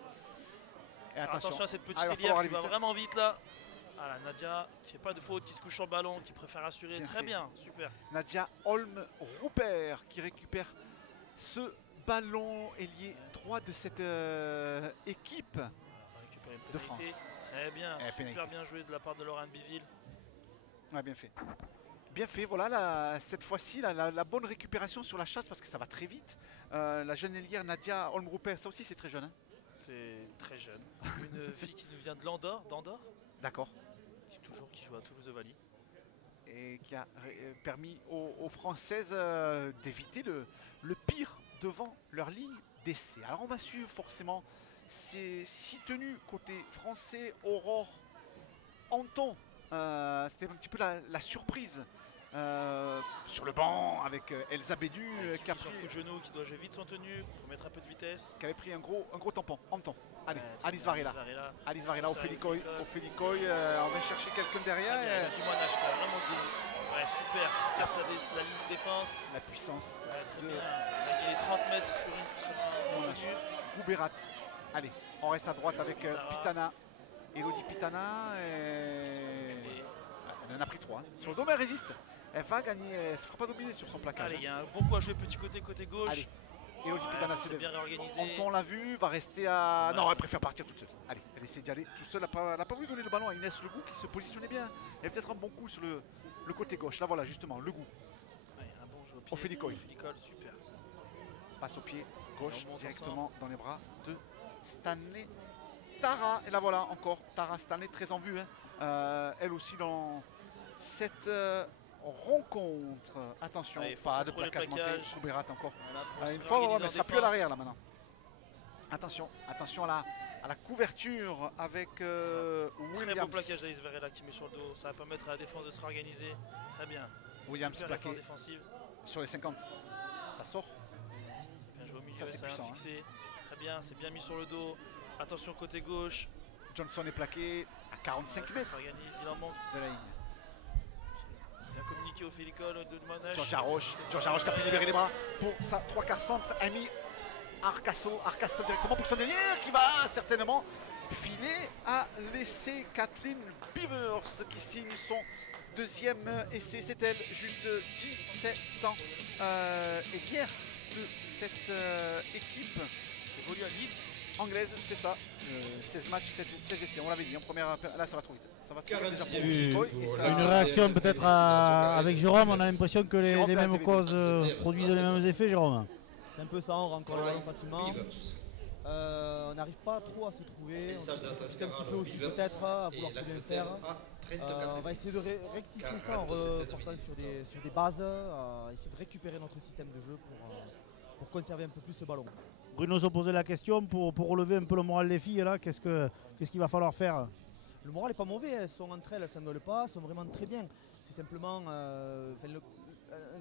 Et attention à cette petite Elière qui va vraiment vite là. Voilà, Nadia qui fait pas de faute, qui se couche sur le ballon, qui préfère assurer. Bien très fait. Bien, super. Nadia Holm-Roupert qui récupère ce ballon ailier droit de cette équipe de France. Très bien, super bien joué de la part de Laurent Biville. Ouais, bien fait. Bien fait, voilà, cette fois-ci, la bonne récupération sur la chasse parce que ça va très vite. La jeune ailière Nadia Holm-Roupert, ça aussi c'est très jeune. Hein. C'est très jeune. Une fille qui nous vient de d'Andorre. D'accord. Qui joue à Toulouse-Ovalie. Et qui a permis aux Françaises d'éviter le pire devant leur ligne d'essai. Alors on va suivre forcément ces 6 tenues côté français. Aurore Anton, c'était un petit peu la surprise. Sur le banc avec Elsa Bédu qui a pris un coup de genou, qui doit jouer vite son tenue pour mettre un peu de vitesse. Qui avait pris un gros tampon. Allez, Alice Varela. Alice Varela, Ophélie Coy. On va chercher quelqu'un derrière. Kimonash qui a vraiment dit. Ouais, super. Casse la ligne de défense. La puissance. Très bien. Il a gagné 30 mètres sur un tenue. Gouberat. Allez, on reste à droite avec Pitana. Elodie Pitana. Elle en a pris 3. Hein. Sur le dos, mais elle résiste. Elle va gagner, elle ne se fera pas dominer sur son plaquage. Allez, il y a un bon coup à jouer petit côté gauche. Allez. Elodie Pitana s'est bien réorganisée. Anton l'a vu, va rester à... Ouais. Non, elle préfère partir toute seule. Allez, elle essaie d'y aller toute seule. Elle n'a pas voulu donner le ballon à Inès Legout qui se positionnait bien. Il y a peut-être un bon coup sur le côté gauche. Là, voilà, justement, Legout. Ouais, un bon jeu au pied. Ophélie Coy. Super. Passe au pied gauche directement dans les bras de Stanley Tara. Et là, voilà, encore Tara Stanley, très en vue. Hein. Elle aussi dans cette... rencontre. Attention, pas de plaquage manqué. Gouberat encore. Voilà, une fois, mais elle ne sera plus à l'arrière là maintenant. Attention à la couverture avec Williams. Très beau plaquage d'Alice Varela qui met sur le dos. Ça va permettre à la défense de se réorganiser. Très bien. Williams plaqué sur les 50. Ça sort. C'est bien joué au milieu, ça c'est puissant. Fixé. Très bien, c'est bien mis sur le dos. Attention côté gauche. Johnson est plaqué à 45 mètres. Ça s'organise, il en manque. De la ligne. qui est au Félicol de Monash. Georgia Roche qui a pu libérer les bras pour sa 3/4 centre. Amy Arcasso directement pour son derrière qui va certainement filer à l'essai. Kathleen Beavers qui signe son deuxième essai. C'est elle, juste 17 ans. Hier de cette équipe Qui évolue à Leeds. anglaise, c'est ça. 16 matchs, 16 essais, on l'avait dit en première. Là, ça va trop vite. Ça va trop vite déjà pour Une réaction peut-être avec Jérôme, on a l'impression que les mêmes causes produisent les mêmes effets, Jérôme. C'est un peu ça, on rentre le ballon facilement. On n'arrive pas trop à se trouver, on se un petit peu aussi peut-être à vouloir tout bien faire. On va essayer de rectifier ça en reportant sur des bases, essayer de récupérer notre système de jeu pour conserver un peu plus ce ballon. Bruno se posait la question pour relever un peu le moral des filles là, qu'est-ce qu'il va falloir faire? Le moral n'est pas mauvais, elles sont entre elles, elles s'engueulent pas, elles sont vraiment très bien. C'est simplement, elles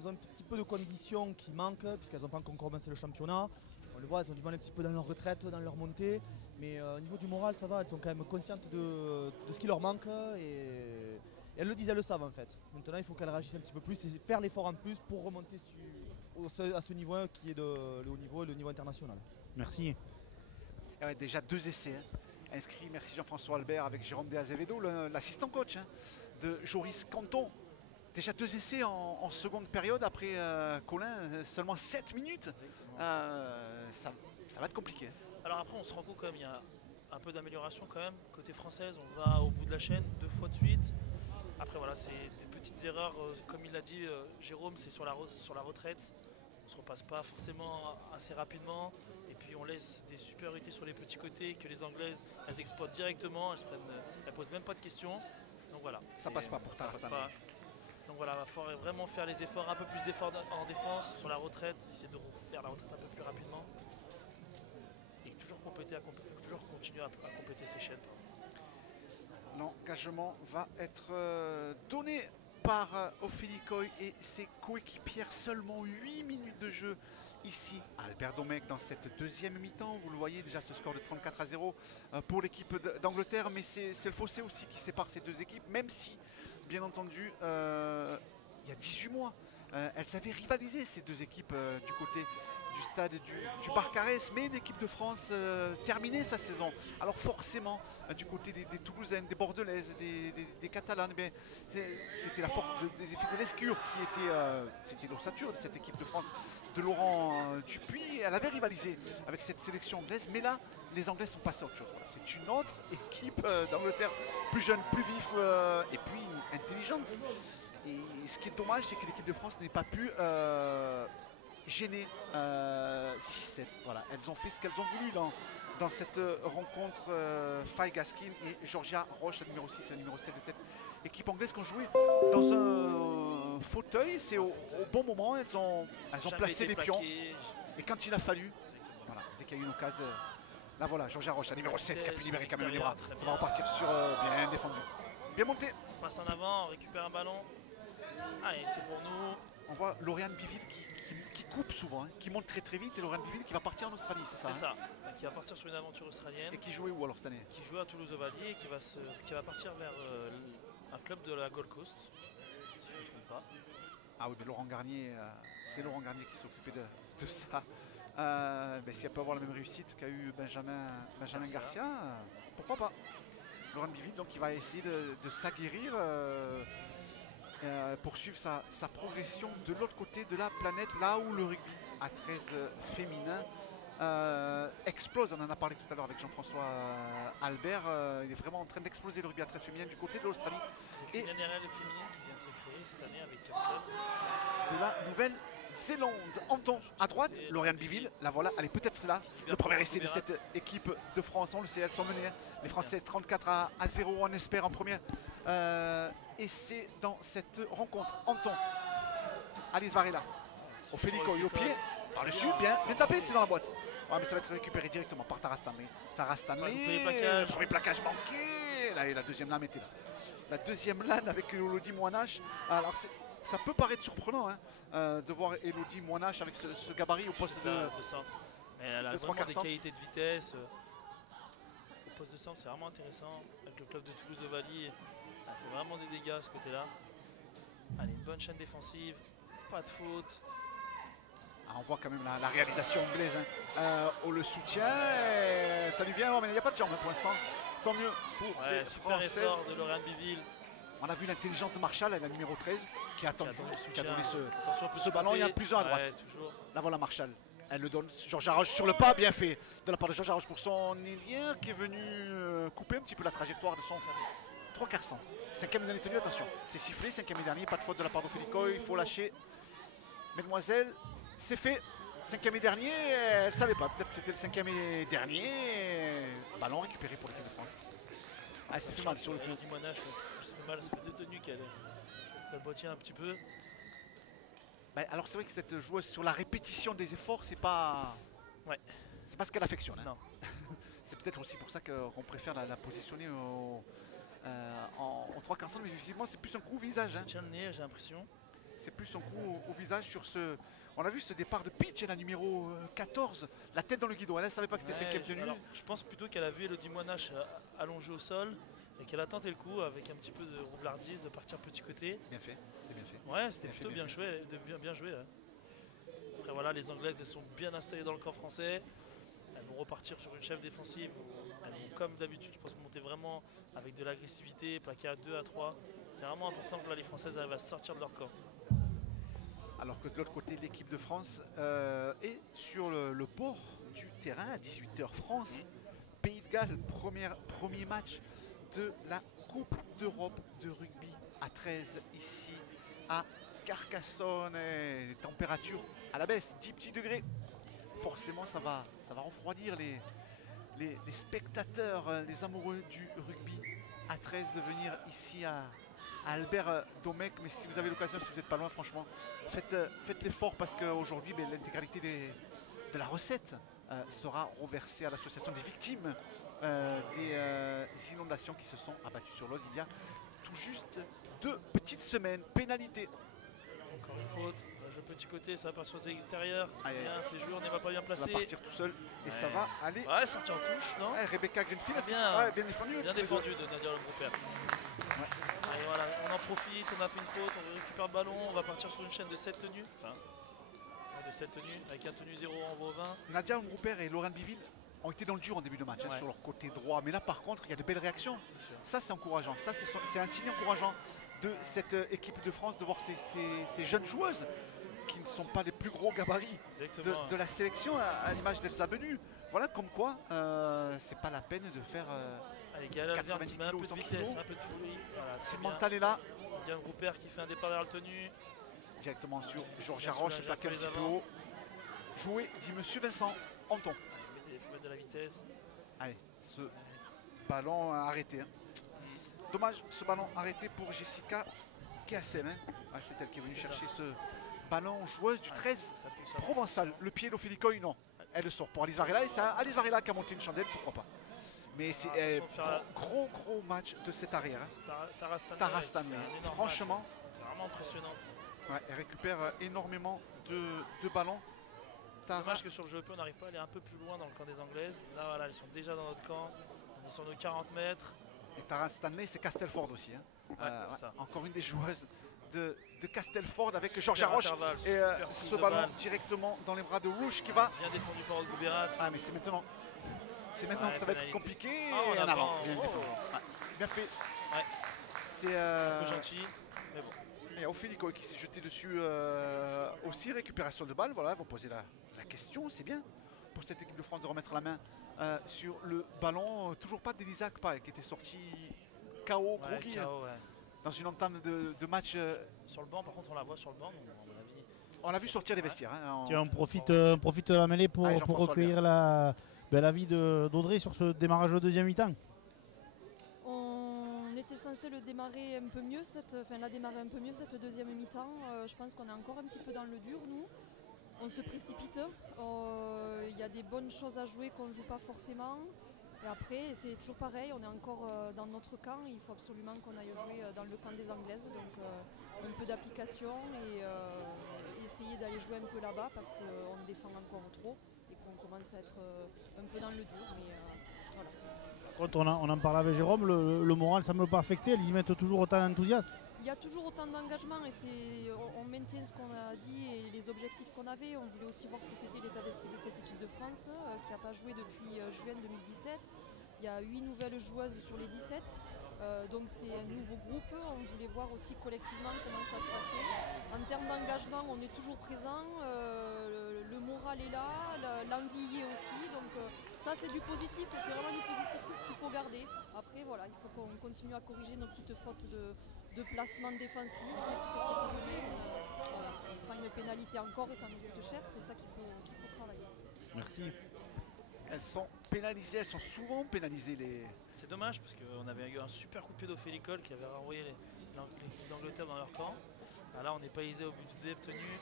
ont un petit peu de conditions qui manquent, puisqu'elles n'ont pas encore commencé le championnat. On le voit, elles ont du mal un petit peu dans leur retraite, dans leur montée. Mais au niveau du moral, ça va, elles sont quand même conscientes de ce qui leur manque. Et elles le disent, elles le savent en fait. Maintenant, il faut qu'elles réagissent un petit peu plus et faire l'effort en plus pour remonter à ce niveau qui est le haut niveau et le niveau international. Merci. Ouais, déjà 2 essais inscrits, merci Jean-François Albert avec Jérôme De Azevedo, l'assistant coach de Joris Canton. Déjà 2 essais en seconde période après Colin, seulement 7 minutes. Ça va être compliqué. Alors après on se rend compte quand même, il y a un peu d'amélioration quand même. Côté française, on va au bout de la chaîne 2 fois de suite. Après voilà, c'est des petites erreurs, comme il l'a dit Jérôme, c'est sur la retraite. On ne se repasse pas forcément assez rapidement. Et puis on laisse des supériorités sur les petits côtés que les Anglaises, elles exploitent directement, elles posent même pas de questions. Donc voilà. Ça passe pas pour Tarastan. Donc voilà, il va falloir vraiment faire les efforts, un peu plus d'efforts en défense, sur la retraite, essayer de faire la retraite un peu plus rapidement. Et toujours continuer à compléter ses chaînes. L'engagement va être donné par Ophélie Coy et ses coéquipières. Seulement 8 minutes de jeu ici à Albert Domecq dans cette deuxième mi-temps. Vous le voyez déjà, ce score de 34-0 pour l'équipe d'Angleterre. Mais c'est le fossé aussi qui sépare ces deux équipes, même si, bien entendu, il y a 18 mois, elles avaient rivalisé ces deux équipes du côté du stade du Barcarès, mais l'équipe de France terminait sa saison. Alors forcément, du côté des Toulousaines, des Bordelaises, des Catalanes, c'était la force des effets de l'Escure qui était, c'était l'ossature de cette équipe de France de Laurent Dupuis. Elle avait rivalisé avec cette sélection anglaise, mais là, les Anglais sont passés à autre chose. Voilà, c'est une autre équipe d'Angleterre, plus jeune, plus vif et puis intelligente. Et ce qui est dommage, c'est que l'équipe de France n'ait pas pu gêner 6-7. Voilà, elles ont fait ce qu'elles ont voulu dans cette rencontre. Faye Gaskin et Georgia Roche, la numéro 6 et la numéro 7 de cette équipe anglaise, qui ont joué dans un fauteuil. C'est au bon moment, elles ont placé les pions. Et quand il a fallu, voilà, dès qu'il y a eu une occasion, là voilà, Georgia Roche, la numéro 7 qui a pu libérer quand même les bras. Ça va repartir sur bien défendu. Bien monté. On passe en avant, on récupère un ballon. Allez, c'est pour nous. On voit Lauriane Biville qui coupe souvent, qui monte très très vite, et Lauriane Biville qui va partir en Australie, c'est ça? C'est ça, qui va partir sur une aventure australienne. Et qui jouait où alors cette année? Qui jouait à Toulouse-Ovalie et qui va partir vers un club de la Gold Coast, si je ne me trompe pas. Ah oui, mais Laurent Garnier, c'est Laurent Garnier qui s'occupait de ça. Si elle peut avoir la même réussite qu'a eu Benjamin Garcia, pourquoi pas? Lauriane Biville, donc, qui va essayer de s'aguerrir. Poursuivre sa progression de l'autre côté de la planète, là où le rugby à 13 féminin explose. On en a parlé tout à l'heure avec Jean-François Albert. Il est vraiment en train d'exploser le rugby à 13 féminin du côté de l'Australie. Et une NRL féminine qui vient de se créer cette année avec 4 clubs. De la Nouvelle-Zélande. Anton à droite, Lauriane Biville, la voilà, elle est peut-être là. Le premier essai de cette équipe de France, on le sait, elles sont menées. Les Françaises 34-0, on espère, en première essai dans cette rencontre. Anton, Alice Varela, Ophélie Coy au pied, par dessus, bien tapé, c'est dans la boîte. Ouais, mais ça va être récupéré directement par Tara Stanley. Le premier plaquage manqué. Là, et la deuxième lame était là. La deuxième lame avec Elodie Moinash. Alors ça peut paraître surprenant de voir Elodie Moinash avec ce gabarit au poste de centre. Mais elle a vraiment des qualités de vitesse. Au poste de centre, c'est vraiment intéressant. Avec le club de Toulouse-Ovalie, elle fait vraiment des dégâts à ce côté-là. Allez, une bonne chaîne défensive, pas de faute. Ah, on voit quand même la réalisation anglaise. Le soutien, ça lui vient, mais il n'y a pas de jambe pour l'instant. Tant mieux pour les super Françaises. effort de Lauriane Biville. On a vu l'intelligence de Marshall, elle est la numéro 13, qui a attendu, qui a donné ce ce ballon. Il y a plusieurs à droite. Toujours. Là voilà Marshall. Elle le donne. Georges Haroche sur le pas, bien fait de la part de Georges Haroche pour son ailien qui est venu couper un petit peu la trajectoire de son 3/4 centre. 5e et dernier tenu, attention. C'est sifflé, 5e et dernier, pas de faute de la part d'Ophélico. Il faut lâcher. Mesdemoiselles, c'est fait. 5e et dernier, elle ne savait pas. Peut-être que c'était le 5e et dernier. Ballon récupéré pour l'équipe de France. Ah, ça fait mal sur le coup. Ça fait mal, ça fait 2 tenues qu'elle bottient un petit peu. Ben, alors c'est vrai que cette joueuse sur la répétition des efforts, c'est pas c'est pas ce qu'elle affectionne. Hein. C'est peut-être aussi pour ça qu'on préfère la positionner en 3/4 centre, mais visiblement c'est plus un coup au visage. Ça tient le nez, j'ai l'impression. C'est plus un coup au visage sur ce... On a vu ce départ de pitch, la numéro 14, la tête dans le guidon. Elle ne savait pas que c'était 5e tenue. Alors, je pense plutôt qu'elle a vu Elodie Monache allongée au sol et qu'elle a tenté le coup avec un petit peu de roublardise, de partir petit côté. Bien fait, c'était bien fait. Ouais, c'était plutôt bien joué. Bien joué. Ouais. Après voilà, les Anglaises elles sont bien installées dans le camp français. Elles vont repartir sur une chef défensive. Elles vont comme d'habitude, je pense, monter vraiment avec de l'agressivité, plaquer à 2, à 3. C'est vraiment important que là, les Françaises arrivent à sortir de leur camp. Alors que de l'autre côté, l'équipe de France est sur le bord du terrain à 18h. France, Pays de Galles, premier match de la Coupe d'Europe de rugby à 13 ici à Carcassonne. Et les températures à la baisse, 10 petits degrés. Forcément, ça va refroidir les spectateurs, les amoureux du rugby à 13 de venir ici à Albert Domecq. Mais si vous avez l'occasion, si vous n'êtes pas loin, franchement, faites l'effort parce qu'aujourd'hui, l'intégralité de la recette sera reversée à l'association des victimes des inondations qui se sont abattues sur l'Aude il y a tout juste 2 petites semaines. Pénalité. Encore une faute. Le petit côté, ça va partir sur l'extérieur. Bien, ces joueurs n'est pas bien placé. Ça va partir tout seul et ça va aller. Ouais, sortir en touche, non Rebecca Greenfield, est-ce que bien, bien défendu. Bien défendu de Nadia Lambropère. Et voilà, on en profite, on a fait une faute, on récupère le ballon, on va partir sur une chaîne de 7 tenues. Enfin, de 7 tenues, avec un tenue 0 en vaut 20. Nadia Lambropère et Lauriane Biville ont été dans le dur en début de match sur leur côté droit. Mais là, par contre, il y a de belles réactions. Ça, c'est encourageant. Ça, c'est un signe encourageant de cette équipe de France, de voir ces jeunes joueuses qui ne sont pas les plus gros gabarits de la sélection, à l'image d'Elsa Benu. Voilà, comme quoi, c'est pas la peine de faire 90 kg un peu de 100 vitesse, kg. un peu de folie. Voilà, Si le mental est là. Diane Groupère qui fait un départ vers la tenue. Directement sur Georges Haroche, plaqué un petit peu haut. Joué, dit Monsieur Vincent Anton. Mettre de la vitesse. Allez, ce ballon arrêté. Dommage, ce ballon arrêté pour Jessica Gassem. C'est elle qui est venue chercher ce ballon, joueuse du 13 Provençal. Le pied d'Ophélico, non. Elle le sort pour Alice Varela et c'est Alice Varela qui a monté une chandelle, pourquoi pas. Mais c'est gros match de cette arrière. Tara Stanley. Franchement, c'est vraiment impressionnante. Ouais, elle récupère énormément de ballons. C'est dommage que sur le jeu on n'arrive pas à aller un peu plus loin dans le camp des Anglaises. Là, voilà, elles sont déjà dans notre camp. On est sur nos 40 mètres. Et Tara Stanley, c'est Castelford aussi. Encore une des joueuses de Castelford avec Georges Haroche. Et ce ballon directement dans les bras de Rouge qui va. Bien défendu par Gouberat. Ah, mais c'est maintenant. C'est maintenant que ça va être compliqué. Et en avant. Bien fait. C'est un peu gentil. Mais bon. Il y a Ophélico qui s'est jeté dessus aussi. Récupération de balle. Voilà, vous posez la question. C'est bien pour cette équipe de France de remettre la main sur le ballon. Toujours pas d'Elisa Kpa qui était sorti KO, groggy. Dans une entame de match. Sur le banc, par contre, on la voit sur le banc. À mon avis. On l'a vu sortir des vestiaires. Tiens, on profite de la mêlée pour recueillir l'avis d'Audrey sur ce démarrage de deuxième mi-temps. On était censé la démarrer un peu mieux cette deuxième mi-temps. Je pense qu'on est encore un petit peu dans le dur, nous. On se précipite. Il y a des bonnes choses à jouer qu'on ne joue pas forcément. Et après, c'est toujours pareil, on est encore dans notre camp. Il faut absolument qu'on aille jouer dans le camp des Anglaises. Donc un peu d'application et essayer d'aller jouer un peu là-bas parce qu'on défend encore trop et qu'on commence à être un peu dans le dur. Mais voilà. Par contre, on en parle avec Jérôme, le moral ne semble pas affecté. Elles y mettent toujours autant d'enthousiasme. Il y a toujours autant d'engagement et on maintient ce qu'on a dit et les objectifs qu'on avait. On voulait aussi voir ce que c'était l'état d'esprit de cette équipe de France qui n'a pas joué depuis juin 2017. Il y a 8 nouvelles joueuses sur les 17. Donc c'est un nouveau groupe. On voulait voir aussi collectivement comment ça se passait. En termes d'engagement, on est toujours présent. Le moral est là, l'envie y est aussi. Donc ça c'est du positif et c'est vraiment du positif qu'il faut garder. Après voilà, il faut qu'on continue à corriger nos petites fautes de placement défensif, les petites fautes de main. On prend une pénalité encore et ça nous coûte cher. C'est ça qu'il faut travailler. Merci. Elles sont pénalisées, elles sont souvent pénalisées. C'est dommage parce qu'on avait eu un super coup de pied d'Ophélie Cole qui avait renvoyé l'équipe d'Angleterre dans leur camp. Ah, là on n'est pas isé au but obtenu.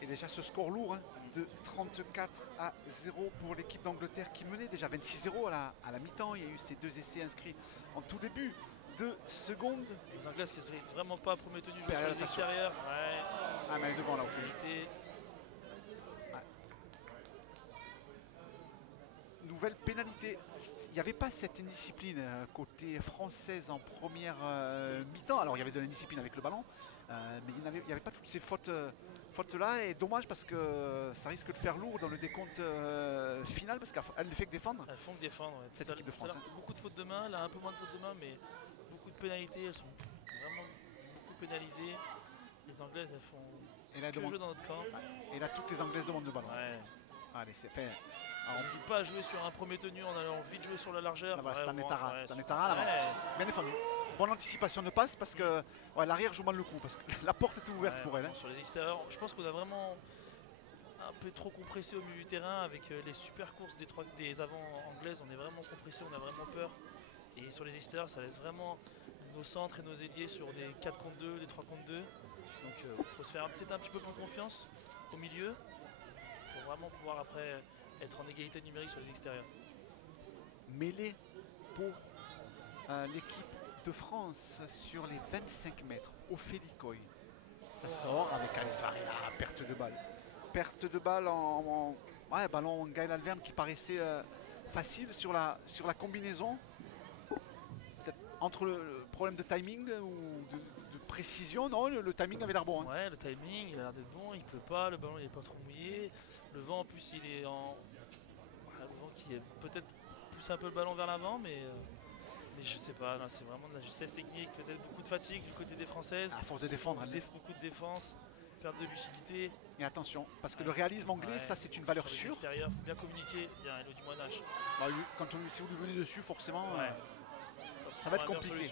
Et déjà ce score lourd hein, de 34-0 pour l'équipe d'Angleterre qui menait déjà 26-0 à la mi-temps. Il y a eu ces 2 essais inscrits en tout début de seconde. Les Anglaises qui ne se fait vraiment pas premier tenu jouer sur les extérieurs. Ouais. Ah mais elle est devant là Ophélie. Nouvelle pénalité. Il n'y avait pas cette indiscipline côté française en première mi-temps. Alors il y avait de l'indiscipline avec le ballon, mais il n'y avait pas toutes ces fautes là. Et dommage parce que ça risque de faire lourd dans le décompte final parce qu'elle ne fait que défendre. Elles font que défendre. Ouais. Cette équipe de France. C'était beaucoup de fautes de main, là un peu moins de fautes de main, mais beaucoup de pénalités. Elles sont vraiment beaucoup pénalisées. Les Anglaises elles font que jouer dans notre camp. Et là toutes les Anglaises demandent le ballon. Ouais. Allez c'est fait. On n'hésite pas à jouer sur un premier tenu en allant vite jouer sur la largeur. Voilà, c'est un étara là-bas. Bien défendu. Bonne anticipation de passe parce que l'arrière joue mal le coup parce que la porte est ouverte pour elle. Hein. Sur les extérieurs, je pense qu'on a vraiment un peu trop compressé au milieu du terrain avec les super courses des avants anglaises. On est vraiment compressé, on a vraiment peur. Et sur les extérieurs, ça laisse vraiment nos centres et nos ailiers sur des 4 contre 2, des 3 contre 2. Donc il faut se faire peut-être un petit peu plus confiance au milieu pour vraiment pouvoir après être en égalité numérique sur les extérieurs. Mêlée pour l'équipe de France sur les 25 mètres. Ophélie Coy. Ça sort avec Alice Varela. Perte de balle. Perte de balle ballon Gaël Alverne qui paraissait facile sur la combinaison. Peut-être entre le problème de timing ou de précision. Non, le timing avait l'air bon. Hein. Ouais, le timing, il a l'air d'être bon. Il pleut pas, le ballon il n'est pas trop mouillé. Le vent en plus il est en... Le vent qui peut-être pousse un peu le ballon vers l'avant, mais je sais pas, c'est vraiment de la justesse technique, peut-être beaucoup de fatigue du côté des Françaises. À force de défendre. Beaucoup de défense, perte de lucidité. Et attention, parce que le réalisme anglais, ça c'est une valeur sûre. Il faut bien communiquer, il y a Elodie Moinache. Bah, si vous lui venez dessus, forcément, ça va être compliqué.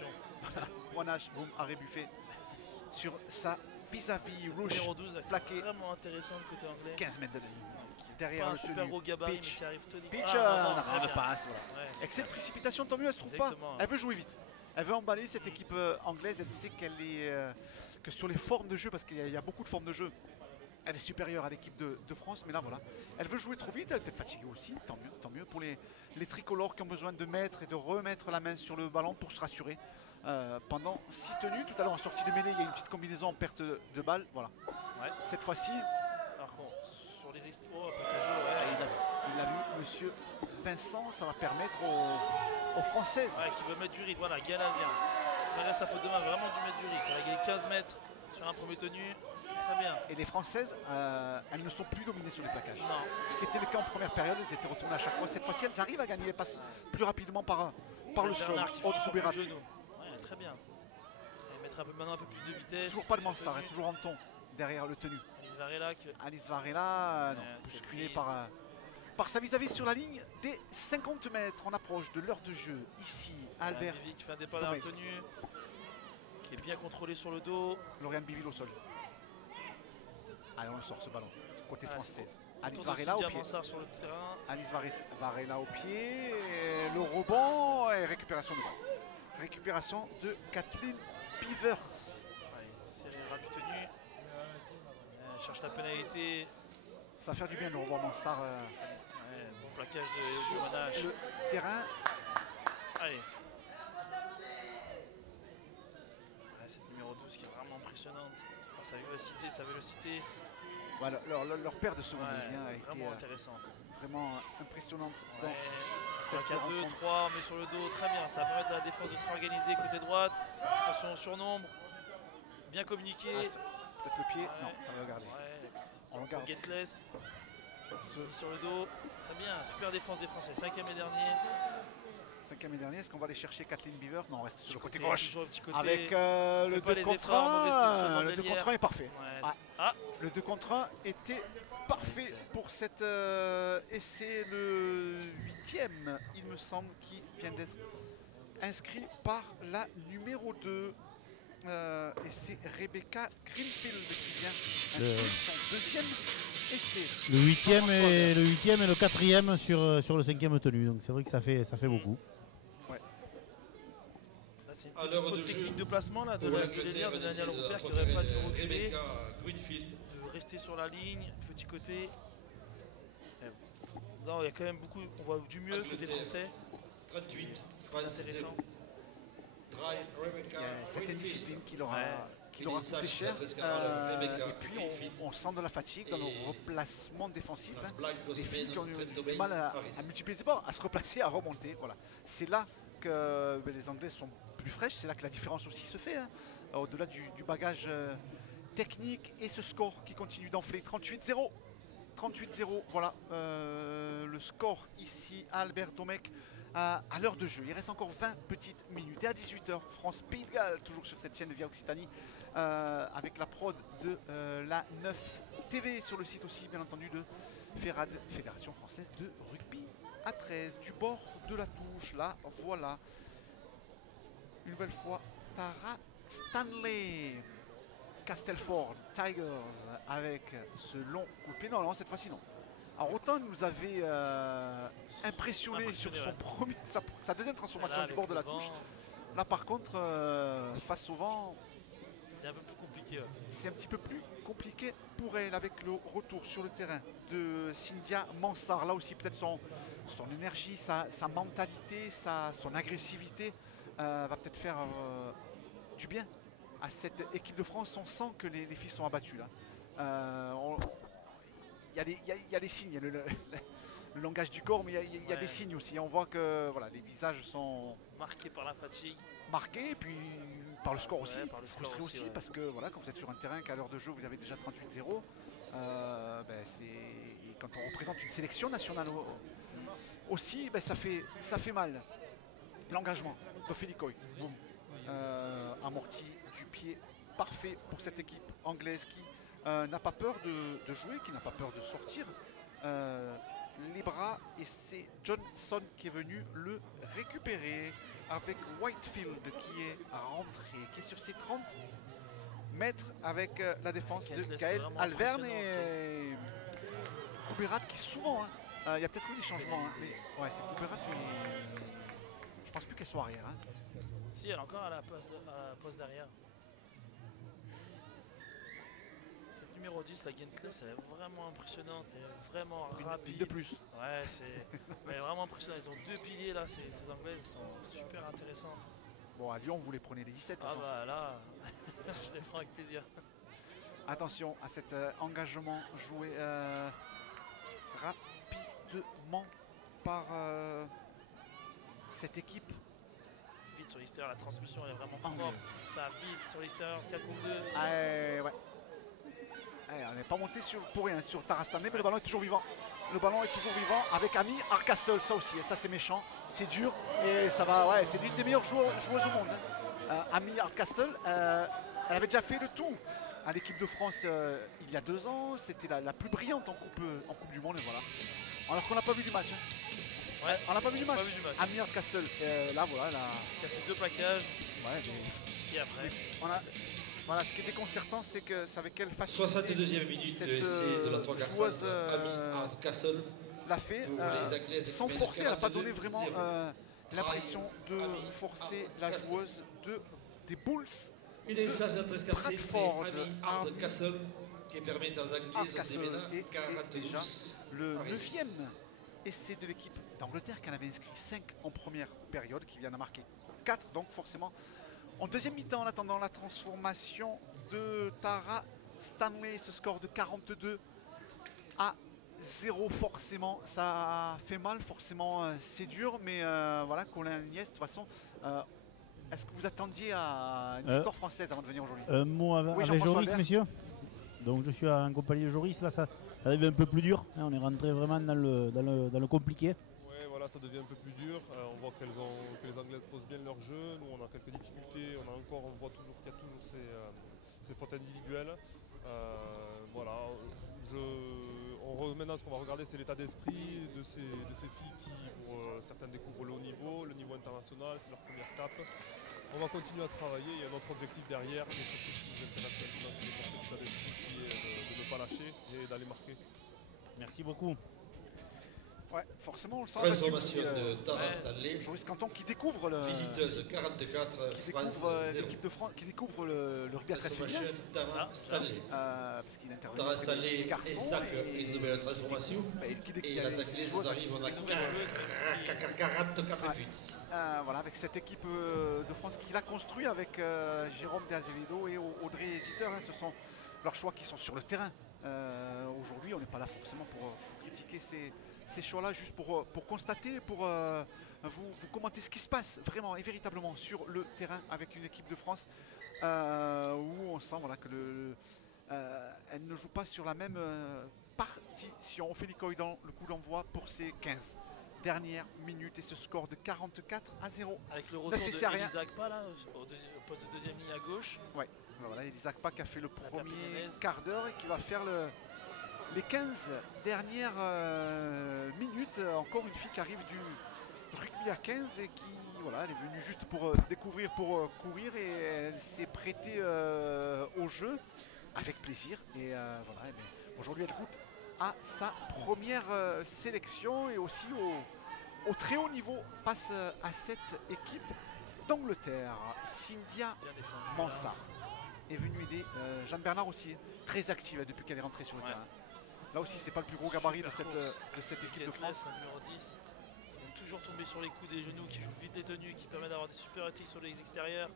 Moinache, boum, arrêt Buffet sur sa vis-à-vis rouge, numéro 12, plaqué. Vraiment intéressant du côté anglais. 15 mètres de la ligne. Derrière le super gros gabarit mais qui arrive tonique. Pitch, on passe. Voilà. Ouais, excellente précipitation, tant mieux, elle se trouve pas. Elle veut jouer vite. Elle veut emballer cette équipe anglaise. Elle sait qu'elle est que sur les formes de jeu, parce qu'il y a beaucoup de formes de jeu, elle est supérieure à l'équipe de France. Mais là, voilà, elle veut jouer trop vite. Elle est peut-être fatiguée aussi. Tant mieux pour les tricolores qui ont besoin de mettre et de remettre la main sur le ballon pour se rassurer. Pendant 6 tenues, tout à l'heure en sortie de mêlée, il y a une petite combinaison en perte de balle. Voilà. Ouais. Cette fois-ci. Il a vu monsieur Vincent, ça va permettre aux Françaises. Ouais, qui veut mettre du rythme. Voilà, Gala vient. Malgré sa faute de main, vraiment dû mettre du rythme. Elle a gagné 15 mètres sur un premier tenu. C'est très bien. Et les Françaises, elles ne sont plus dominées sur les plaquages. Non. Ce qui était le cas en première période, elles étaient retournées à chaque fois. Cette fois-ci, elles arrivent à gagner, elles passent plus rapidement par le sol. Ouais, très bien. Elle mettra maintenant un peu plus de vitesse. Toujours pas de Mansart, toujours en ton derrière le tenu. Alice Varela, bousculée par sa vis-à-vis sur la ligne des 50 mètres. On approche de l'heure de jeu ici. Albert qui fait un départ dans la tenue, qui est bien contrôlé sur le dos. Lauriane Biville au sol. Allez, on le sort ce ballon. Côté française. Alice Varela au pied. Sur le terrain. Alice Varela au pied. Le rebond et récupération de balle. Récupération de Kathleen Beavers. C'est les rats du tenue. Cherche la pénalité. Ça va faire du bien de revoir Mansart. Bon plaquage de Moinache. Le terrain. Allez. Cette numéro 12 qui est vraiment impressionnante. Par sa vivacité, sa vélocité. Voilà, leur paire de secondes a été vraiment intéressante. Vraiment impressionnante dans 5 à 2, 3, on met sur le dos, très bien. Ça va permettre à la défense de se réorganiser côté droite. Attention au surnombre. Bien communiqué. Peut-être le pied. Non, ça va le garder. Ouais. On le garde. Getless. Sur le dos. Très bien. Super défense des Français. 5e et dernier. 5e et dernier. Est-ce qu'on va aller chercher Kathleen Beaver? Non, on reste sur le côté gauche. Toujours le petit côté. Avec le 2 contre 1. Le 2 contre 1 est parfait. Ouais, le 2 contre 1 était parfait pour cet essai, le 8e, il me semble, qui vient d'être inscrit par la numéro 2. Et c'est Rebecca Greenfield qui vient inscrire son 2e essai. Le 8e et le 4e sur le 5e tenue. Donc c'est vrai que ça fait beaucoup. Ouais. Là, c'est une petite faute technique de placement là, de l'élève de Daniel Roupert qui n'aurait pas dû reculer. De rester sur la ligne, petit côté. Non, il y a quand même beaucoup, on voit du mieux que des Français. 38, intéressant. Il y a cette discipline qui leur a coûté cher. Et puis on sent de la fatigue dans le replacement défensif. Des filles qui ont eu du mal à multiplier les efforts, à se replacer, à remonter. Voilà. C'est là que les Anglais sont plus fraîches, c'est là que la différence aussi se fait. Au-delà du bagage technique et ce score qui continue d'enfler. 38-0. 38-0, voilà le score ici à Albert Domecq. À l'heure de jeu, il reste encore 20 petites minutes. Et à 18h, France-Pays de Galles, toujours sur cette chaîne Via Occitanie, avec la prod de la 9 TV, sur le site aussi, bien entendu, de FERAD, Fédération Française de Rugby à 13. Du bord de la touche, là, voilà. Une nouvelle fois, Tara Stanley. Castleford Tigers avec ce long coup de pied. Non, cette fois-ci, non. Alors autant il nous avait impressionné sur son sa deuxième transformation du bord de la touche. Là par contre, face au vent, c'est un peu plus compliqué. C'est un petit peu plus compliqué pour elle avec le retour sur le terrain de Cynthia Mansart. Là aussi peut-être son énergie, sa mentalité, son agressivité va peut-être faire du bien à cette équipe de France. On sent que les filles sont abattues là. Il y a des signes, il y a le langage du corps, mais il y a des signes aussi. On voit que voilà, les visages sont marqués par la fatigue. Marqués, et puis par le score aussi. Par le frustré score aussi, ouais. Parce que voilà, quand vous êtes sur un terrain qu'à l'heure de jeu vous avez déjà 38-0, quand on représente une sélection nationale aussi, ça fait mal. L'engagement de Félix amorti du pied parfait pour cette équipe anglaise qui n'a pas peur de jouer, qui n'a pas peur de sortir les bras, et c'est Johnson qui est venu le récupérer avec Whitefield qui est rentré, qui est sur ses 30 mètres avec la défense de Gaël Alverne et Couberat qui souvent, il y a peut-être eu des changements, mais ouais, c'est Couberat et je pense plus qu'elle soit arrière. Si, elle est encore à la poste d'arrière. Cette numéro 10, la Gentless, elle est vraiment impressionnante, elle est vraiment rapide. De plus. Ouais, elle est vraiment impressionnante. Ils ont 2 piliers là, ces Anglaises sont super intéressantes. Bon, à Lyon, vous les prenez les 17. Ah bah là, je les prends avec plaisir. Attention à cet engagement joué rapidement par cette équipe. Vite sur l'extérieur, la transmission elle est vraiment propre. Ça va vite sur l'extérieur, 4 contre 2. Ouais. On n'est pas monté pour rien sur Tara Stanley, mais le ballon est toujours vivant. Le ballon est toujours vivant avec Amy Hardcastle, ça aussi. Ça c'est méchant, c'est dur et ça va. Ouais, c'est l'une des meilleures joueuses au monde. Amy Hardcastle, elle avait déjà fait le tout à l'équipe de France il y a 2 ans. C'était la plus brillante en coupe du monde, et voilà. Alors qu'on n'a pas vu du match. Ouais, on n'a pas vu du match. Amy Hardcastle, là voilà, elle a cassé 2 plaquages. Ouais, et après. Voilà, ce qui est déconcertant, c'est que c'est avec quelle facilité 62e minute de essai de la 3 joueuse Amy Hardcastle l'a fait sans forcer. Elle n'a pas donné vraiment l'impression de forcer la joueuse des Bulls. Une essai très escarcée pour Amy Hardcastle qui permet aux Anglaises de mener 42. Le 9e essai de l'équipe d'Angleterre qui en avait inscrit 5 en première période, qui vient d'en marquer 4, donc forcément en deuxième mi-temps, en attendant la transformation de Tara Stanley, ce score de 42-0. 0 forcément, ça fait mal, forcément c'est dur, mais voilà, Colin Niès, de toute façon, est-ce que vous attendiez à une victoire française avant de venir aujourd'hui? Un mot avec Jean-François Joris, Albert. messieurs. Donc je suis en compagnie de Joris, là ça arrive un peu plus dur, hein, on est rentré vraiment dans le compliqué. Oui, voilà, ça devient un peu plus dur. On voit que les Anglaises posent bien leur jeu. Nous, on a quelques difficultés. On voit toujours qu'il y a toujours ces fautes individuelles. Voilà. Maintenant, ce qu'on va regarder, c'est l'état d'esprit de ces filles qui, pour certaines, découvrent le haut niveau international, c'est leur première étape. On va continuer à travailler. Il y a notre objectif derrière, mais surtout ce qui nous intéresse maintenant, c'est de faire cet état d'esprit qui est de ne pas lâcher et d'aller marquer. Merci beaucoup. Ouais, forcément, on le sent. Transformation de Tara Stanley. Joris Canton qui découvre Visiteuse 44, l'équipe de France, qui découvre le rugby à 13 féminin. Tara Stanley. Parce qu'il intervient Tara avec Stanley les et garçons. sacre une nouvelle transformation. Et les Anglaises arrivent, on a 44. Voilà, avec cette équipe de France qu'il a construit avec Jérôme De Azevedo et Audrey Zitter. Hein, ce sont leurs choix qui sont sur le terrain. Aujourd'hui, on n'est pas là forcément pour critiquer ces choix-là, juste pour constater, pour vous commenter ce qui se passe vraiment et véritablement sur le terrain avec une équipe de France où on sent voilà, que elle ne joue pas sur la même partition. On fait l'ICOI dans le coup d'envoi pour ces 15 dernières minutes et ce score de 44-0. Avec le retour d'Elisa Akpa là, au poste de deuxième ligne à gauche. Ouais, voilà, Elisa Akpa qui a fait le premier quart d'heure et qui va faire les 15 dernières minutes. Encore une fille qui arrive du rugby à 15 et qui, voilà, elle est venue juste pour découvrir, pour courir et elle s'est prêtée au jeu avec plaisir. Et voilà, aujourd'hui elle goûte à sa première sélection et aussi au très haut niveau face à cette équipe d'Angleterre. Cynthia Mansart est venue aider Jeanne Bernard aussi, très active depuis qu'elle est rentrée sur le terrain. Là aussi, c'est pas le plus gros gabarit de cette équipe de France. Numéro 10, qui vont toujours tomber sur les coups des genoux, qui joue vite détenu, qui permet d'avoir des super éthiques sur les extérieurs.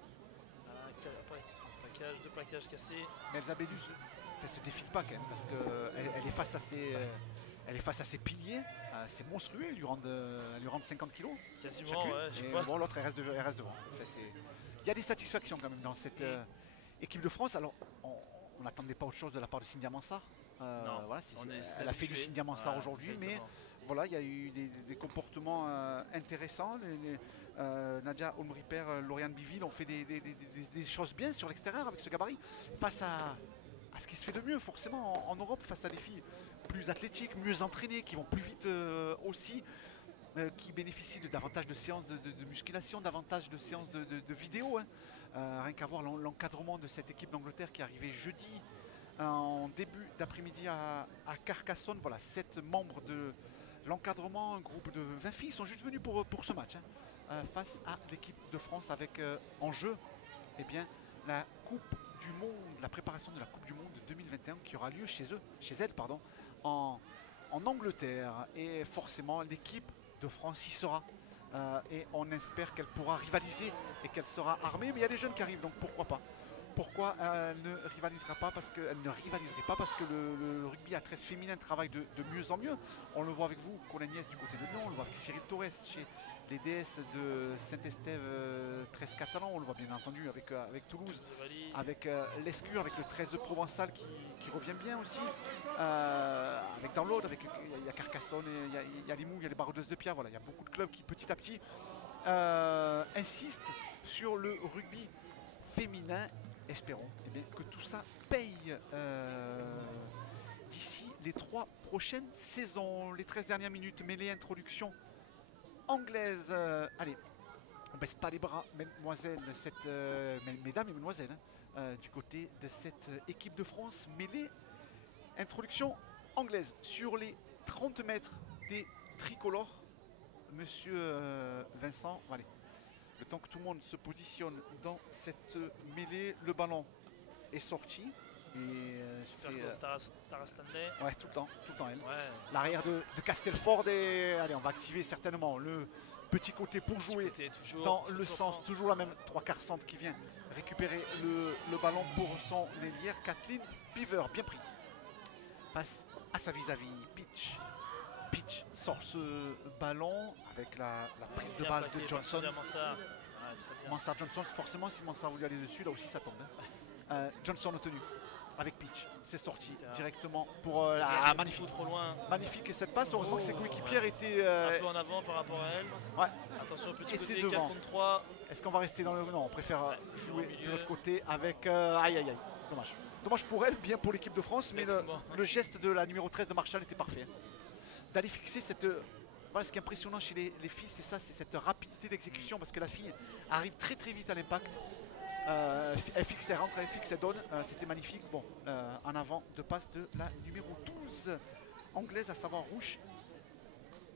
Deux plaquages cassés. Mais Elsa Bédus ne se défile pas quand même, parce qu'elle est face à ses... Elle est face à ses piliers, c'est monstrueux, elle lui rendent 50 kilos. Quasiment, ouais, je sais pas. Bon, l'autre, elle reste devant. Enfin, il y a des satisfactions quand même dans cette équipe de France. Alors, on n'attendait pas autre chose de la part de Cynthia Mansart. Voilà, elle a fait du Cynthia Mansart aujourd'hui, mais voilà, il y a eu des comportements intéressants. Nadia Olmriper, Lauriane Biville ont fait des choses bien sur l'extérieur avec ce gabarit, face à ce qui se fait de mieux forcément en Europe, face à des filles plus athlétiques, mieux entraînées, qui vont plus vite aussi, qui bénéficient de davantage de séances de musculation, davantage de séances de vidéo. Hein. Rien qu'à voir l'encadrement de cette équipe d'Angleterre qui est arrivée jeudi en début d'après-midi à Carcassonne. Voilà, 7 membres de l'encadrement, un groupe de 20 filles sont juste venus pour ce match, hein, face à l'équipe de France avec en jeu la Coupe du Monde, la préparation de la Coupe du Monde de 2021 qui aura lieu chez elles, en Angleterre. Et forcément, l'équipe de France y sera. Et on espère qu'elle pourra rivaliser et qu'elle sera armée. Mais il y a des jeunes qui arrivent, donc pourquoi pas? Pourquoi elle ne rivalisera pas? Parce qu'elle ne rivaliserait pas parce que le rugby à 13 féminin travaille de mieux en mieux. On le voit avec vous, Colin Niès du côté de Lyon, on le voit avec Cyril Torres chez les DS de Saint-Estève 13 catalan, on le voit bien entendu avec Toulouse, avec l'Escure, avec le 13 provençal qui revient bien aussi, avec dans l'Aude, il y a Carcassonne, il y a Limoux, il y a les Baroudeuses de Pia, voilà, il y a beaucoup de clubs qui petit à petit insistent sur le rugby féminin. Espérons que tout ça paye d'ici les 3 prochaines saisons. Les 13 dernières minutes, mêlée introduction anglaise. Allez, on baisse pas les bras, mesdemoiselles, mesdames et mesdemoiselles, du côté de cette équipe de France. Mêlée introduction anglaise sur les 30 mètres des tricolores. Monsieur Vincent, allez. Le temps que tout le monde se positionne dans cette mêlée, le ballon est sorti. Et Tara Stanley. Ouais, tout le temps elle. Ouais. L'arrière de Castelford et allez, on va activer certainement le petit côté pour jouer dans le sens, toujours la même 3/4 centre qui vient récupérer le ballon pour son ailière Kathleen Beaver, bien pris. Face à sa vis-à-vis. Pitch sort ce ballon avec la prise de balle de Johnson. Mansart Johnson, forcément si Mansart voulait aller dessus, là aussi ça tombe. Johnson obtenu avec Pitch, c'est sorti directement pour la magnifique. Trop loin. Magnifique cette passe, heureusement que ses coéquipières étaient un peu en avant par rapport à elle. Ouais. Attention au petit Était côté, devant. 4 contre 3. Est-ce qu'on va rester dans le... Non, on préfère jouer de l'autre côté avec... Aïe aïe aïe, dommage. Dommage pour elle, bien pour l'équipe de France, mais le geste de la numéro 13 de Marshall était parfait. D'aller fixer cette... Voilà, ce qui est impressionnant chez les filles, c'est ça, c'est cette rapidité d'exécution, parce que la fille arrive très très vite à l'impact. Elle fixe, elle rentre, elle fixe, elle donne. C'était magnifique. Bon, en avant de passe de la numéro 12 anglaise, à savoir Rouge.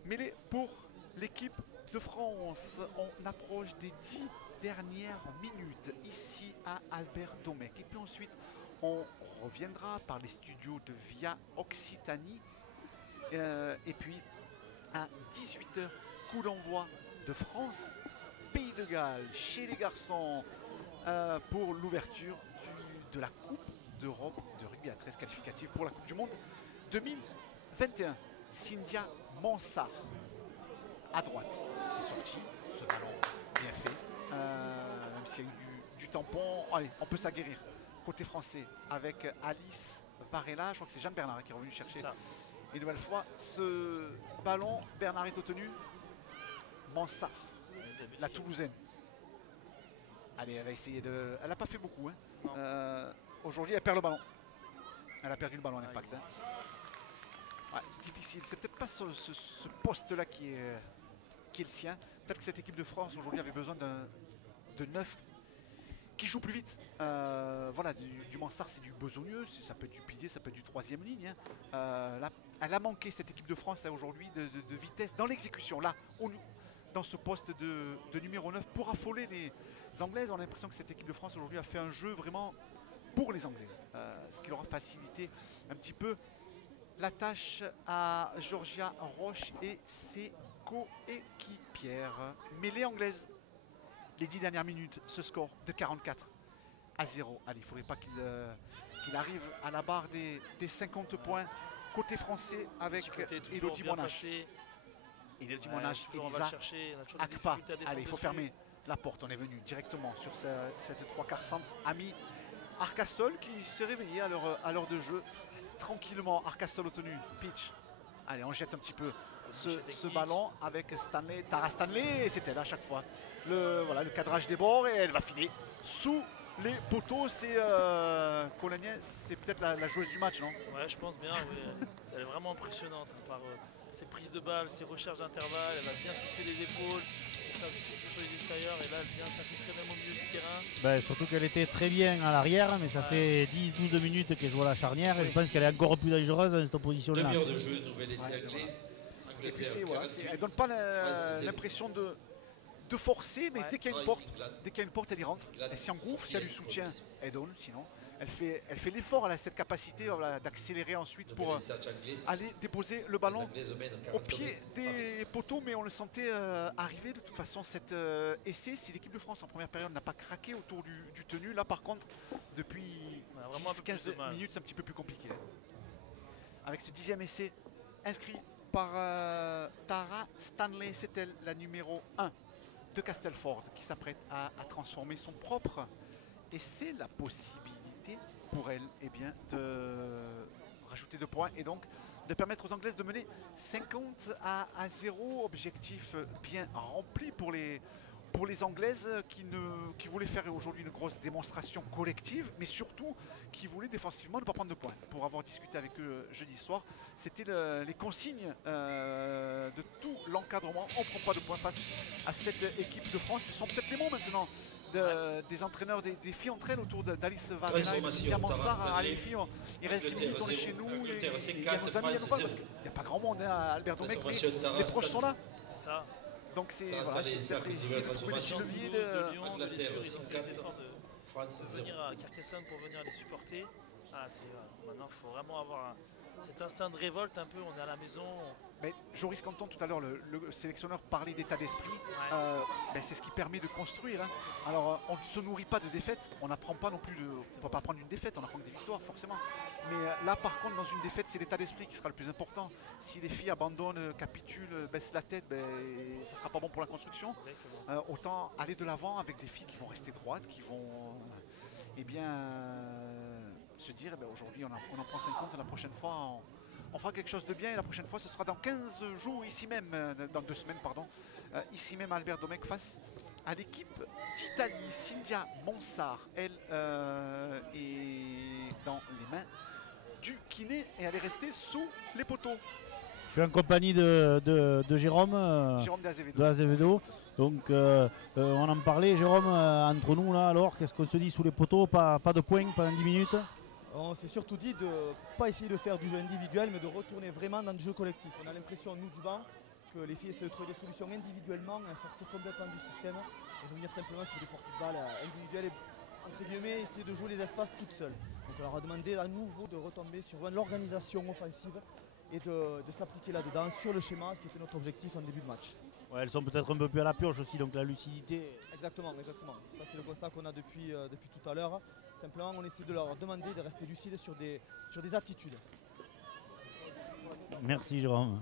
Mêlée pour l'équipe de France. On approche des 10 dernières minutes ici à Albert Domecq. Et puis ensuite, on reviendra par les studios de Via Occitanie. Et puis, à 18h, coup d'envoi de France, Pays de Galles, chez les garçons, pour l'ouverture de la Coupe d'Europe de rugby à 13 qualificative pour la Coupe du Monde 2021. Cynthia Mansart à droite, c'est sorti, ce ballon bien fait, même s'il y a eu du tampon. Allez, on peut s'aguerrir côté français avec Alice Varela, je crois que c'est Jeanne Bernard qui est revenu chercher une nouvelle fois ce ballon. Bernard est obtenu, Mansart, la Toulousaine. Allez, elle va essayer de... Elle n'a pas fait beaucoup. Hein. Aujourd'hui, elle perd le ballon. Elle a perdu le ballon à l'impact. Hein. Ouais, difficile. C'est peut-être pas ce poste-là qui est le sien. Peut-être que cette équipe de France aujourd'hui avait besoin de 9 qui joue plus vite. Voilà, du Mansart, c'est du besogneux. Ça peut être du pilier, ça peut être du troisième ligne. Hein. Là, elle a manqué, cette équipe de France, aujourd'hui, de vitesse dans l'exécution. Là, dans ce poste de numéro 9 pour affoler les Anglaises. On a l'impression que cette équipe de France aujourd'hui a fait un jeu vraiment pour les Anglaises, ce qui leur a facilité un petit peu la tâche à Georgia Roche et ses coéquipières. Mêlée anglaise, les 10 dernières minutes, ce score de 44-0. Allez, il ne faudrait pas qu'il arrive à la barre des 50 points côté français avec Elodie Monash. Elodie Monash, Elisa Akpa. Allez, il faut fermer la porte. On est venu directement sur cette 3/4 centre. Ami Arcasol qui s'est réveillé à l'heure de jeu. Tranquillement, Arcasol obtenu. Pitch. Allez, on jette un petit peu ce ballon avec Stanley. Tara Stanley, c'est elle à chaque fois. Le cadrage des bords et elle va finir sous les poteaux. C'est Colagnet, c'est peut-être la joueuse du match, non? Ouais, je pense bien. Oui. Elle est vraiment impressionnante par ses prises de balles, ses recherches d'intervalle. Elle va bien fixer les épaules, faire du souple sur les extérieurs. Et là, elle vient s'infiltrer même au milieu du terrain. Surtout qu'elle était très bien à l'arrière, mais ça fait 10-12 minutes qu'elle joue à la charnière. Et je pense qu'elle est encore plus dangereuse dans cette position-là. Demi-heure de jeu, nouvel essai anglais. Et puis elle ne donne pas l'impression de forcer, mais dès qu'il y a une porte, elle y rentre. Elle s'y engouffre, si elle lui soutient, elle donne. Sinon, elle fait l'effort, elle a cette capacité d'accélérer ensuite pour aller déposer le ballon au pied des poteaux, mais on le sentait arriver. De toute façon, cet essai, si l'équipe de France en première période n'a pas craqué autour du tenu, là par contre, depuis 10-15 minutes, c'est un petit peu plus compliqué. Avec ce 10e essai inscrit par Tara Stanley, c'est elle, la numéro 1 de Castelford, qui s'apprête à transformer son propre. Et c'est la possibilité pour elle de rajouter 2 points et donc de permettre aux Anglaises de mener 50-0. Objectif bien rempli pour les Anglaises qui voulaient faire aujourd'hui une grosse démonstration collective, mais surtout qui voulaient défensivement ne pas prendre de points. Pour avoir discuté avec eux jeudi soir, c'était les consignes de tout l'encadrement. On ne prend pas de points face à cette équipe de France. Ce sont peut-être les mots maintenant des entraîneurs, des filles entre elles autour d'Alice Varela et de Cynthia Mansart. Allez les filles, il reste 10 minutes, on est chez nous, il y a nos amis, il y a nos fans, parce qu'il n'y a pas grand monde à Albert Domecq, mais les proches sont là. C'est ça. Donc c'est peut-être essayer de trouver des petits leviers de Lyon, bien sûr, ils ont fait l'effort de venir à Carcassonne pour venir les supporter. Maintenant, il faut vraiment avoir cet instinct de révolte un peu, on est à la maison. Mais Joris Canton, tout à l'heure, le sélectionneur parlait d'état d'esprit. C'est ce qui permet de construire. Hein. Alors, on ne se nourrit pas de défaites. On n'apprend pas non plus on ne peut pas prendre une défaite, on apprend des victoires, forcément. Mais là, par contre, dans une défaite, c'est l'état d'esprit qui sera le plus important. Si les filles abandonnent, capitulent, baissent la tête, ça ne sera pas bon pour la construction. Autant aller de l'avant avec des filles qui vont rester droites, qui vont se dire aujourd'hui, on en prend 50, la prochaine fois, on fera quelque chose de bien, et la prochaine fois ce sera dans 15 jours ici même, dans 2 semaines pardon, ici même à Albert Domecq face à l'équipe d'Italie. Cynthia Monsard, elle est dans les mains du kiné et elle est restée sous les poteaux. Je suis en compagnie de Jérôme, Jérôme de Azevedo. Donc on en parlait, Jérôme, entre nous là, alors qu'est-ce qu'on se dit sous les poteaux, pas de points pendant 10 minutes. On s'est surtout dit de ne pas essayer de faire du jeu individuel, mais de retourner vraiment dans du jeu collectif. On a l'impression, nous du banc, que les filles essaient de trouver des solutions individuellement, à sortir complètement du système et revenir simplement sur des portées de balles individuelles et, entre guillemets, essayer de jouer les espaces toutes seules. Donc on leur a demandé à nouveau de retomber sur l'organisation offensive et de s'appliquer là-dedans sur le schéma, ce qui était notre objectif en début de match. Ouais, elles sont peut-être un peu plus à la pioche aussi, donc la lucidité. Exactement. Ça c'est le constat qu'on a depuis tout à l'heure. Simplement on essaie de leur demander de rester lucides sur des attitudes. Merci Jérôme.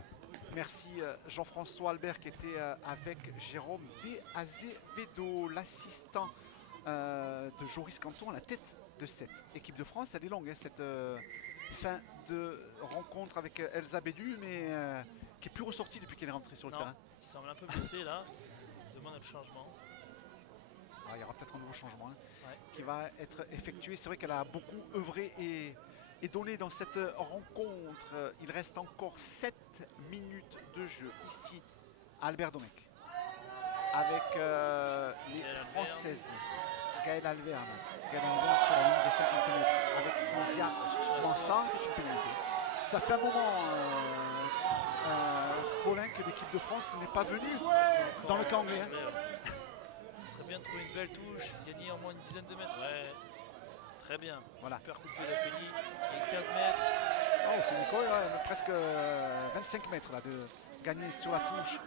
Merci Jean-François Albert qui était avec Jérôme De Azevedo, l'assistant de Joris Canton à la tête de cette équipe de France. Elle est longue, hein, cette fin de rencontre avec Elsa Bédu, mais qui est plus ressortie depuis qu'elle est rentrée sur le terrain. Il semble un peu blessé là, demande un changement. Il y aura peut-être un nouveau changement qui va être effectué. C'est vrai qu'elle a beaucoup œuvré et donné dans cette rencontre. Il reste encore 7 minutes de jeu ici à Albert Domecq avec les Françaises. Gaëlle Alverne sur la ligne des 50 mètres avec Cynthia Monsard, c'est une pénalité. Ça fait un moment, Colin, que l'équipe de France n'est pas venue dans le camp anglais. Ce serait bien de trouver une belle touche, gagner au moins une dizaine de mètres. Ouais, très bien. Voilà. Super coup de pied d'Ophélie, et 15 mètres. Ophélie, presque 25 mètres là, de gagner sur la touche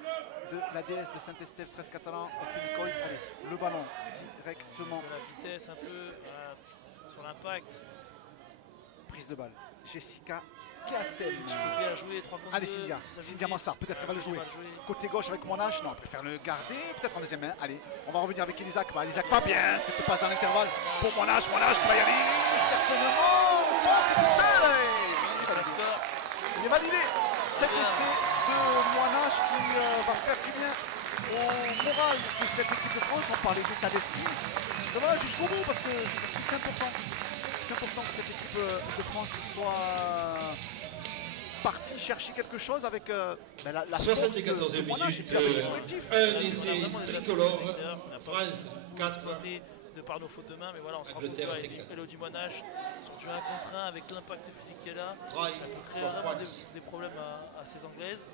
de la déesse de Saint-Estève, 13 catalan, Ophélie Coy. Allez, le ballon directement. De la vitesse un peu sur l'impact. Prise de balle. Jessica Cassel. Côté à jouer, 3 contre allez, 2, Cynthia Monsard, peut-être qu'elle va le jouer. Côté gauche avec Monash, non, elle préfère le garder, peut-être en deuxième main. Allez, on va revenir avec Elisac. Elisac pas bien, cette passe dans l'intervalle pour Monash qui va y aller, certainement. C'est tout seul. Il est validé. Cet essai de Monash qui va faire du bien au moral de cette équipe de France. On parlait d'état d'esprit. Voilà, jusqu'au bout parce que c'est important. C'est important que cette équipe de France soit partie chercher quelque chose avec la 74e minute, un essai tricolore, France 4. De par nos fautes de main, mais voilà, on se rend compte que Elodie Monash sur du 1 contre 1 avec l'impact physique qu'elle a, elle peut créer vraiment des problèmes à ces Anglaises.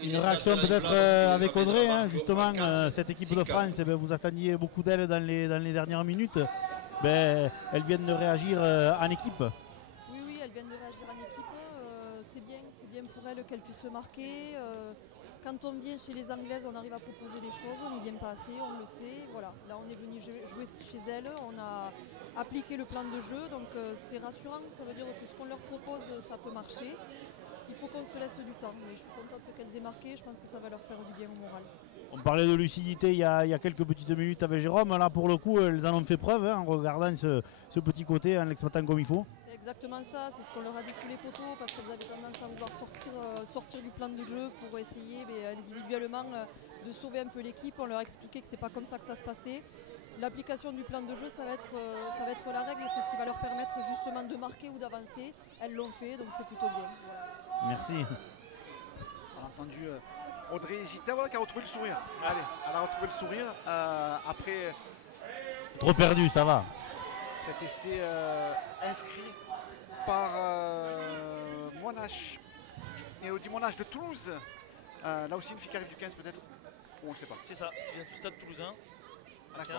Une réaction peut-être avec Audrey, hein, justement, cette équipe de France, vous attendiez beaucoup d'elle dans les dernières minutes. Elles viennent de réagir en équipe. Oui, elles viennent de réagir en équipe. C'est bien pour elles qu'elles puissent se marquer. Quand on vient chez les Anglaises, on arrive à proposer des choses, on n'y vient pas assez, on le sait. Voilà. Là, on est venu jouer chez elles, on a appliqué le plan de jeu, donc c'est rassurant. Ça veut dire que ce qu'on leur propose, ça peut marcher. Il faut qu'on se laisse du temps, mais je suis contente qu'elles aient marqué, je pense que ça va leur faire du bien au moral. On parlait de lucidité il y a quelques petites minutes avec Jérôme. Là, pour le coup, elles en ont fait preuve en regardant ce petit côté, en l'exploitant comme il faut. C'est exactement ça, c'est ce qu'on leur a dit sous les poteaux, parce qu'elles avaient tendance à vouloir sortir du plan de jeu pour essayer individuellement de sauver un peu l'équipe. On leur a expliqué que c'est pas comme ça que ça se passait. L'application du plan de jeu, ça va être la règle et c'est ce qui va leur permettre justement de marquer ou d'avancer. Elles l'ont fait, donc c'est plutôt bien. Merci. On a entendu Audrey hésiter, qui a retrouvé le sourire. Allez, elle a retrouvé le sourire après. Trop perdu, ça va. Cet essai inscrit par Monash. Elodie Monash de Toulouse. Là aussi une fille qui arrive du 15 peut-être. Ou on ne sait pas. C'est ça, qui vient du stade toulousain. À 15.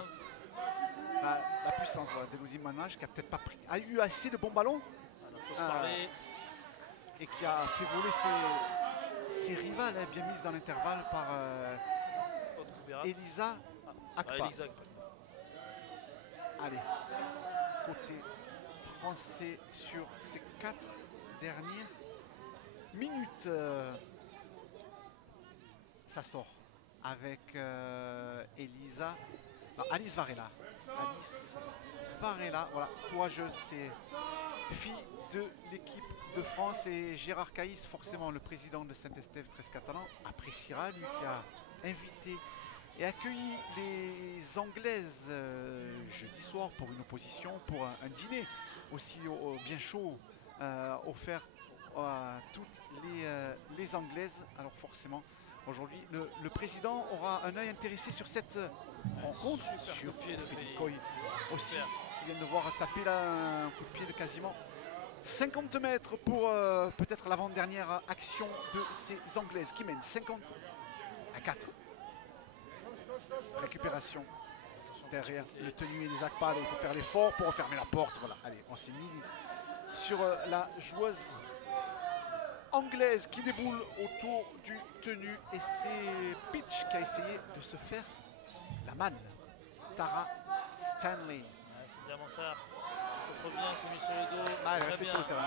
La puissance d'Elodie Monash qui a peut-être pas pris. A eu assez de bons ballons. Il faut se parler. et qui a fait voler ses rivales, hein, bien mises dans l'intervalle par Elisa Akpa. Allez, côté français sur ces 4 dernières minutes. Ça sort avec Elisa, Alice Varela. Alice Varela, voilà, courageuse, c'est fille de l'équipe de France, et Gérard Caïs, forcément le président de Saint-Estève 13 Catalan, appréciera, lui qui a invité et accueilli les Anglaises jeudi soir pour une opposition, pour un dîner aussi bien chaud offert à toutes les Anglaises. Alors forcément, aujourd'hui, le président aura un œil intéressé sur cette rencontre, sur Ophélie Coy aussi, qui vient de voir taper là un coup de pied de quasiment 50 mètres pour peut-être l'avant-dernière action de ces Anglaises qui mènent 50-4. Récupération derrière le tenu Elisa Akpa. Il faut faire l'effort pour refermer la porte. Voilà, allez, on s'est mis sur la joueuse anglaise qui déboule autour du tenu, et c'est Pitch qui a essayé de se faire la manne. Tara Stanley. Ouais, c'est Diamonsard qui contre bien, s'est mis sur le dos. Ah, elle est restée sur le terrain.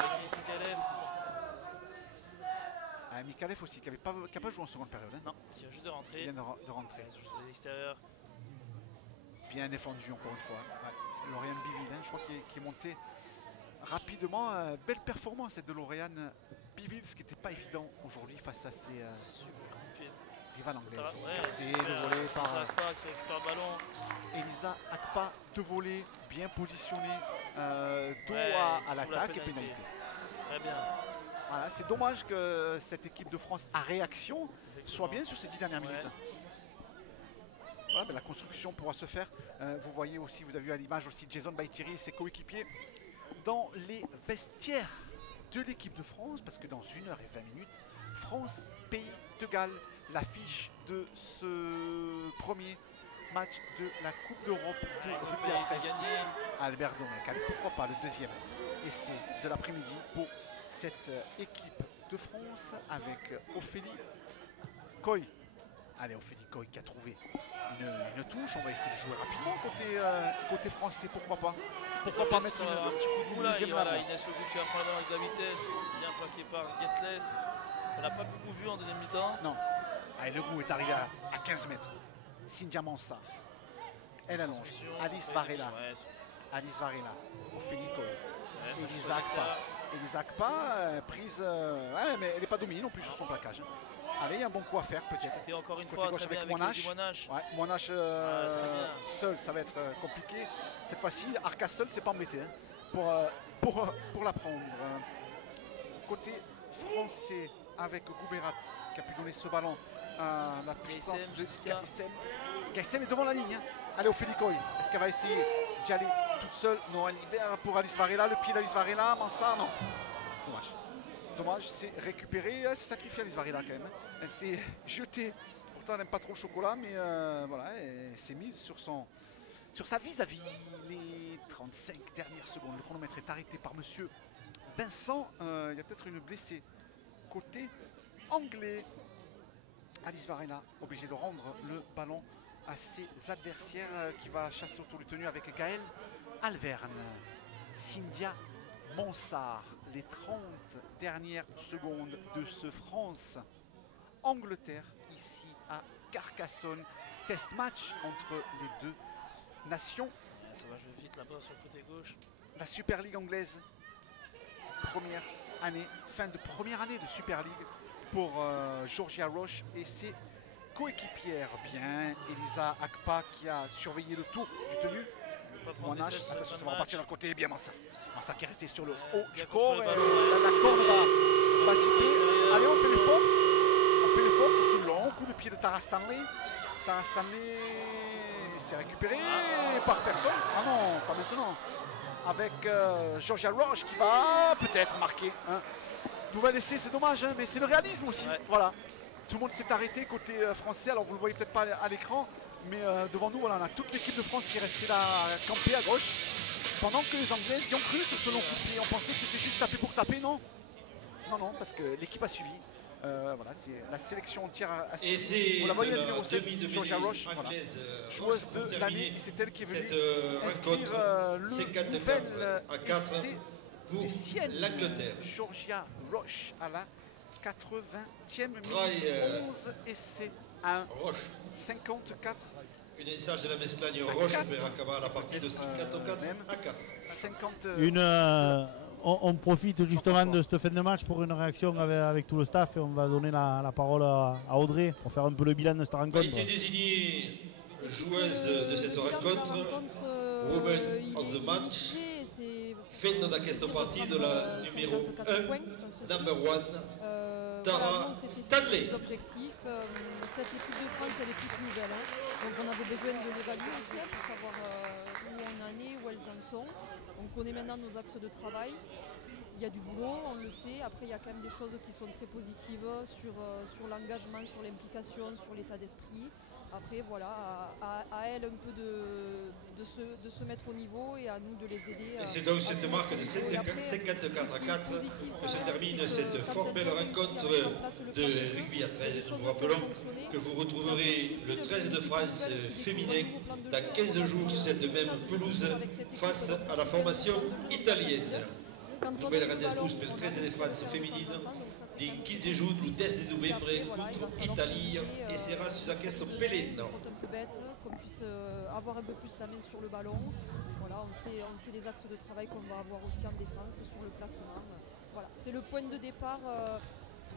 Mikalev aussi qui n'a pas joué en seconde période. Hein. Non, qui vient juste de rentrer. Qui vient de rentrer. Sur l'extérieur. Bien défendu encore une fois. Ouais. Lauriane Biville, hein, je crois qu'il est monté rapidement. Belle performance de Lauriane Biville, ce qui n'était pas évident aujourd'hui face à ses rivales anglaises. Ouais, de voler par qui récupère le ballon. Elisa Akpa, de voler, bien positionné, dos à l'attaque et pénalité. Très bien. Voilà, c'est dommage que cette équipe de France à réaction soit bien sur ces 10 dernières minutes. Voilà, la construction pourra se faire. Vous voyez aussi, vous avez vu à l'image aussi Jason Baitiri et ses coéquipiers dans les vestiaires de l'équipe de France, parce que dans 1h20, France, Pays de Galles, l'affiche de ce premier match de la Coupe d'Europe de rugby à 13 ici à Albert Domecq. Allez, pourquoi pas le deuxième essai de l'après-midi pour cette équipe de France avec Ophélie Coy. Allez, Ophélie Coy qui a trouvé une touche. On va essayer de jouer rapidement côté français, pourquoi pas. Pourquoi pas mettre un petit coup de mou là. Voilà, Inès Legout qui va prendre avec de la vitesse, bien plaqué par Getless. On n'a pas beaucoup vu en deuxième mi-temps. Non. Allez, Legout est arrivé à 15 mètres. Cynthia Mansart. Elle allonge. Alice Varela. Ouais. Alice Varela. Ophélie Coy. Ouais, Elisa Akpa. Elisa Akpa, prise. Ouais, mais elle n'est pas dominée non plus sur son plaquage. Allez, il y a un bon coup à faire peut-être. Et encore une fois, très bien avec Monash. Ouais, Monash seul, ça va être compliqué. Cette fois-ci, Arca seul, c'est pas embêté hein, pour la prendre. Côté français, avec Gouberat qui a pu donner ce ballon à la puissance de Gaissem. Gaissem est devant la ligne. Hein. Allez, Ophélie Coy. Est-ce qu'elle va essayer d'y aller toute seule? Non, elle libère pour Alice Varela. Le pied d'Alice Varela. Mansart, non. Dommage. Dommage, c'est récupéré. Elle s'est sacrifiée, Alice Varela quand même. Elle s'est jetée. Pourtant, elle n'aime pas trop le chocolat, mais voilà, elle s'est mise sur sa vis-à-vis. Les 35 dernières secondes. Le chronomètre est arrêté par monsieur Vincent. Il y a peut-être une blessée côté anglais. Alice Varela, obligée de rendre le ballon à ses adversaires, qui va chasser autour du tenu avec Gaël Alverne. Cynthia Mansart. Les 30 dernières secondes de ce France-Angleterre ici à Carcassonne. Test match entre les deux nations. Ça va jouer vite là-bas sur le côté gauche. La Super League anglaise, première année, fin de première année de Super League pour Georgia Roche et ses coéquipières. Bien, Elisa Akpa qui a surveillé le tour du tenu. Monash, attention, ça va repartir de l'autre côté. Bien Mansart. Mansart qui est resté sur le haut du corps. La corde va siffler. Allez, on fait l'effort. On fait l'effort sur ce long coup de pied de Tara Stanley. Tara Stanley s'est récupéré par personne. Ah non, pas maintenant. Avec Georgia Roche qui va peut-être marquer. Hein. Nouvel essai, c'est dommage, hein, mais c'est le réalisme aussi. Ouais. Voilà. Tout le monde s'est arrêté côté français. Alors vous ne le voyez peut-être pas à l'écran. Mais devant nous, voilà, on a toute l'équipe de France qui est restée là, campée à gauche. Pendant que les Anglaises y ont cru sur ce long coup de pied. On pensait que c'était juste taper pour taper, non? non, parce que l'équipe a suivi. Voilà, c'est la sélection entière à Et suivi. c'est Vous la voyez, la numéro la 7, Georgia Roche, voilà. Joueuse de l'année, et c'est elle qui est venue inscrire le nouvel essai des siennes. L'Angleterre. Georgia Roche à la 80e minute, Try, 11 essais à Roche. 54. Une message de la Mesclagne Roche per acabar la partie de 54 à 4. 50. On profite justement de cette fin de match pour une réaction avec tout le staff et on va donner la parole à Audrey pour faire un peu le bilan de cette A rencontre. été désignée joueuse de cette rencontre, Woman of the Match, fenno da questa partita la numéro 1, number 1, Tara Stanley. Cette équipe de France, c'est l'équipe nouvelle. Donc on avait besoin de l'évaluer aussi pour savoir où on en est, où elles en sont. On connaît maintenant nos axes de travail. Il y a du boulot, on le sait. Après, il y a quand même des choses qui sont très positives sur l'engagement, sur l'implication, sur l'état d'esprit. Après, voilà, à elles un peu de se mettre au niveau et à nous de les aider. Et c'est donc cette marque de 54 à 4 que se termine cette fort belle rencontre de rugby à 13. Nous vous rappelons que vous retrouverez le 13 de France féminin dans 15 jours sur cette même pelouse face à la formation italienne. Nouvelle rendez-vous per il 13 de France féminine di 15 giugno, il 10 de novembre contre Italie et sera sur questo peleno. Un peu bête, qu'on puisse avoir un peu plus la main sur le ballon. Voilà, on sait les axes de travail qu'on va avoir aussi en défense et sur le placement. Voilà, c'est le point de départ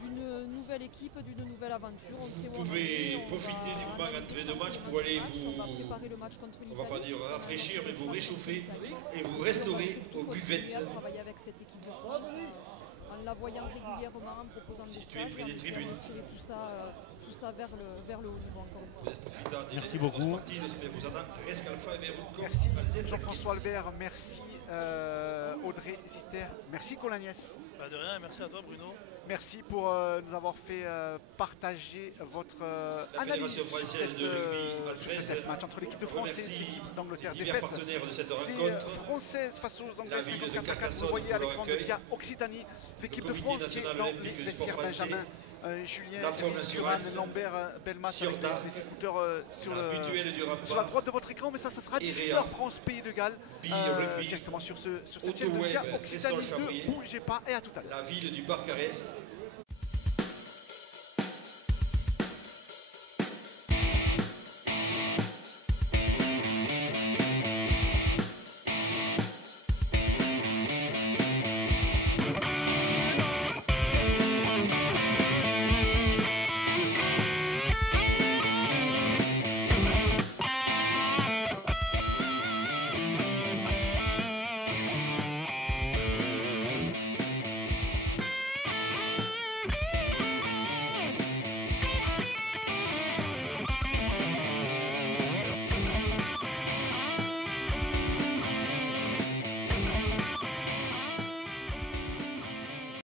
d'une nouvelle équipe, d'une nouvelle aventure. Vous pouvez profiter du moment entre les deux matchs pour aller vous, on va préparer le match contre l'Italie. On va pas dire rafraîchir, mais vous réchauffer et vous restaurer au buvette. On va travailler avec cette équipe de France en la voyant régulièrement, en proposant des stages, près des tribunes. tirer tout ça vers le haut niveau encore une fois. Merci beaucoup. Merci Jean-François Albert, merci Audrey Ziter, merci Colagnès. De rien, merci à toi Bruno. Merci pour nous avoir fait partager votre analyse sur ce match entre l'équipe de France et l'équipe d'Angleterre. Défaite des Françaises face aux Anglais 54-4. Vous voyez à l'écran via Occitanie, l'équipe de France qui est dans les vestiaires. Benjamin, Julien, Suran, Lambert, Belmas avec les écouteurs sur la droite de votre écran. Mais ça sera 18h France, Pays de Galles, directement sur cette chaîne via Occitanie. Ne bougez pas et à tout à l'heure. La ville du Barcarès.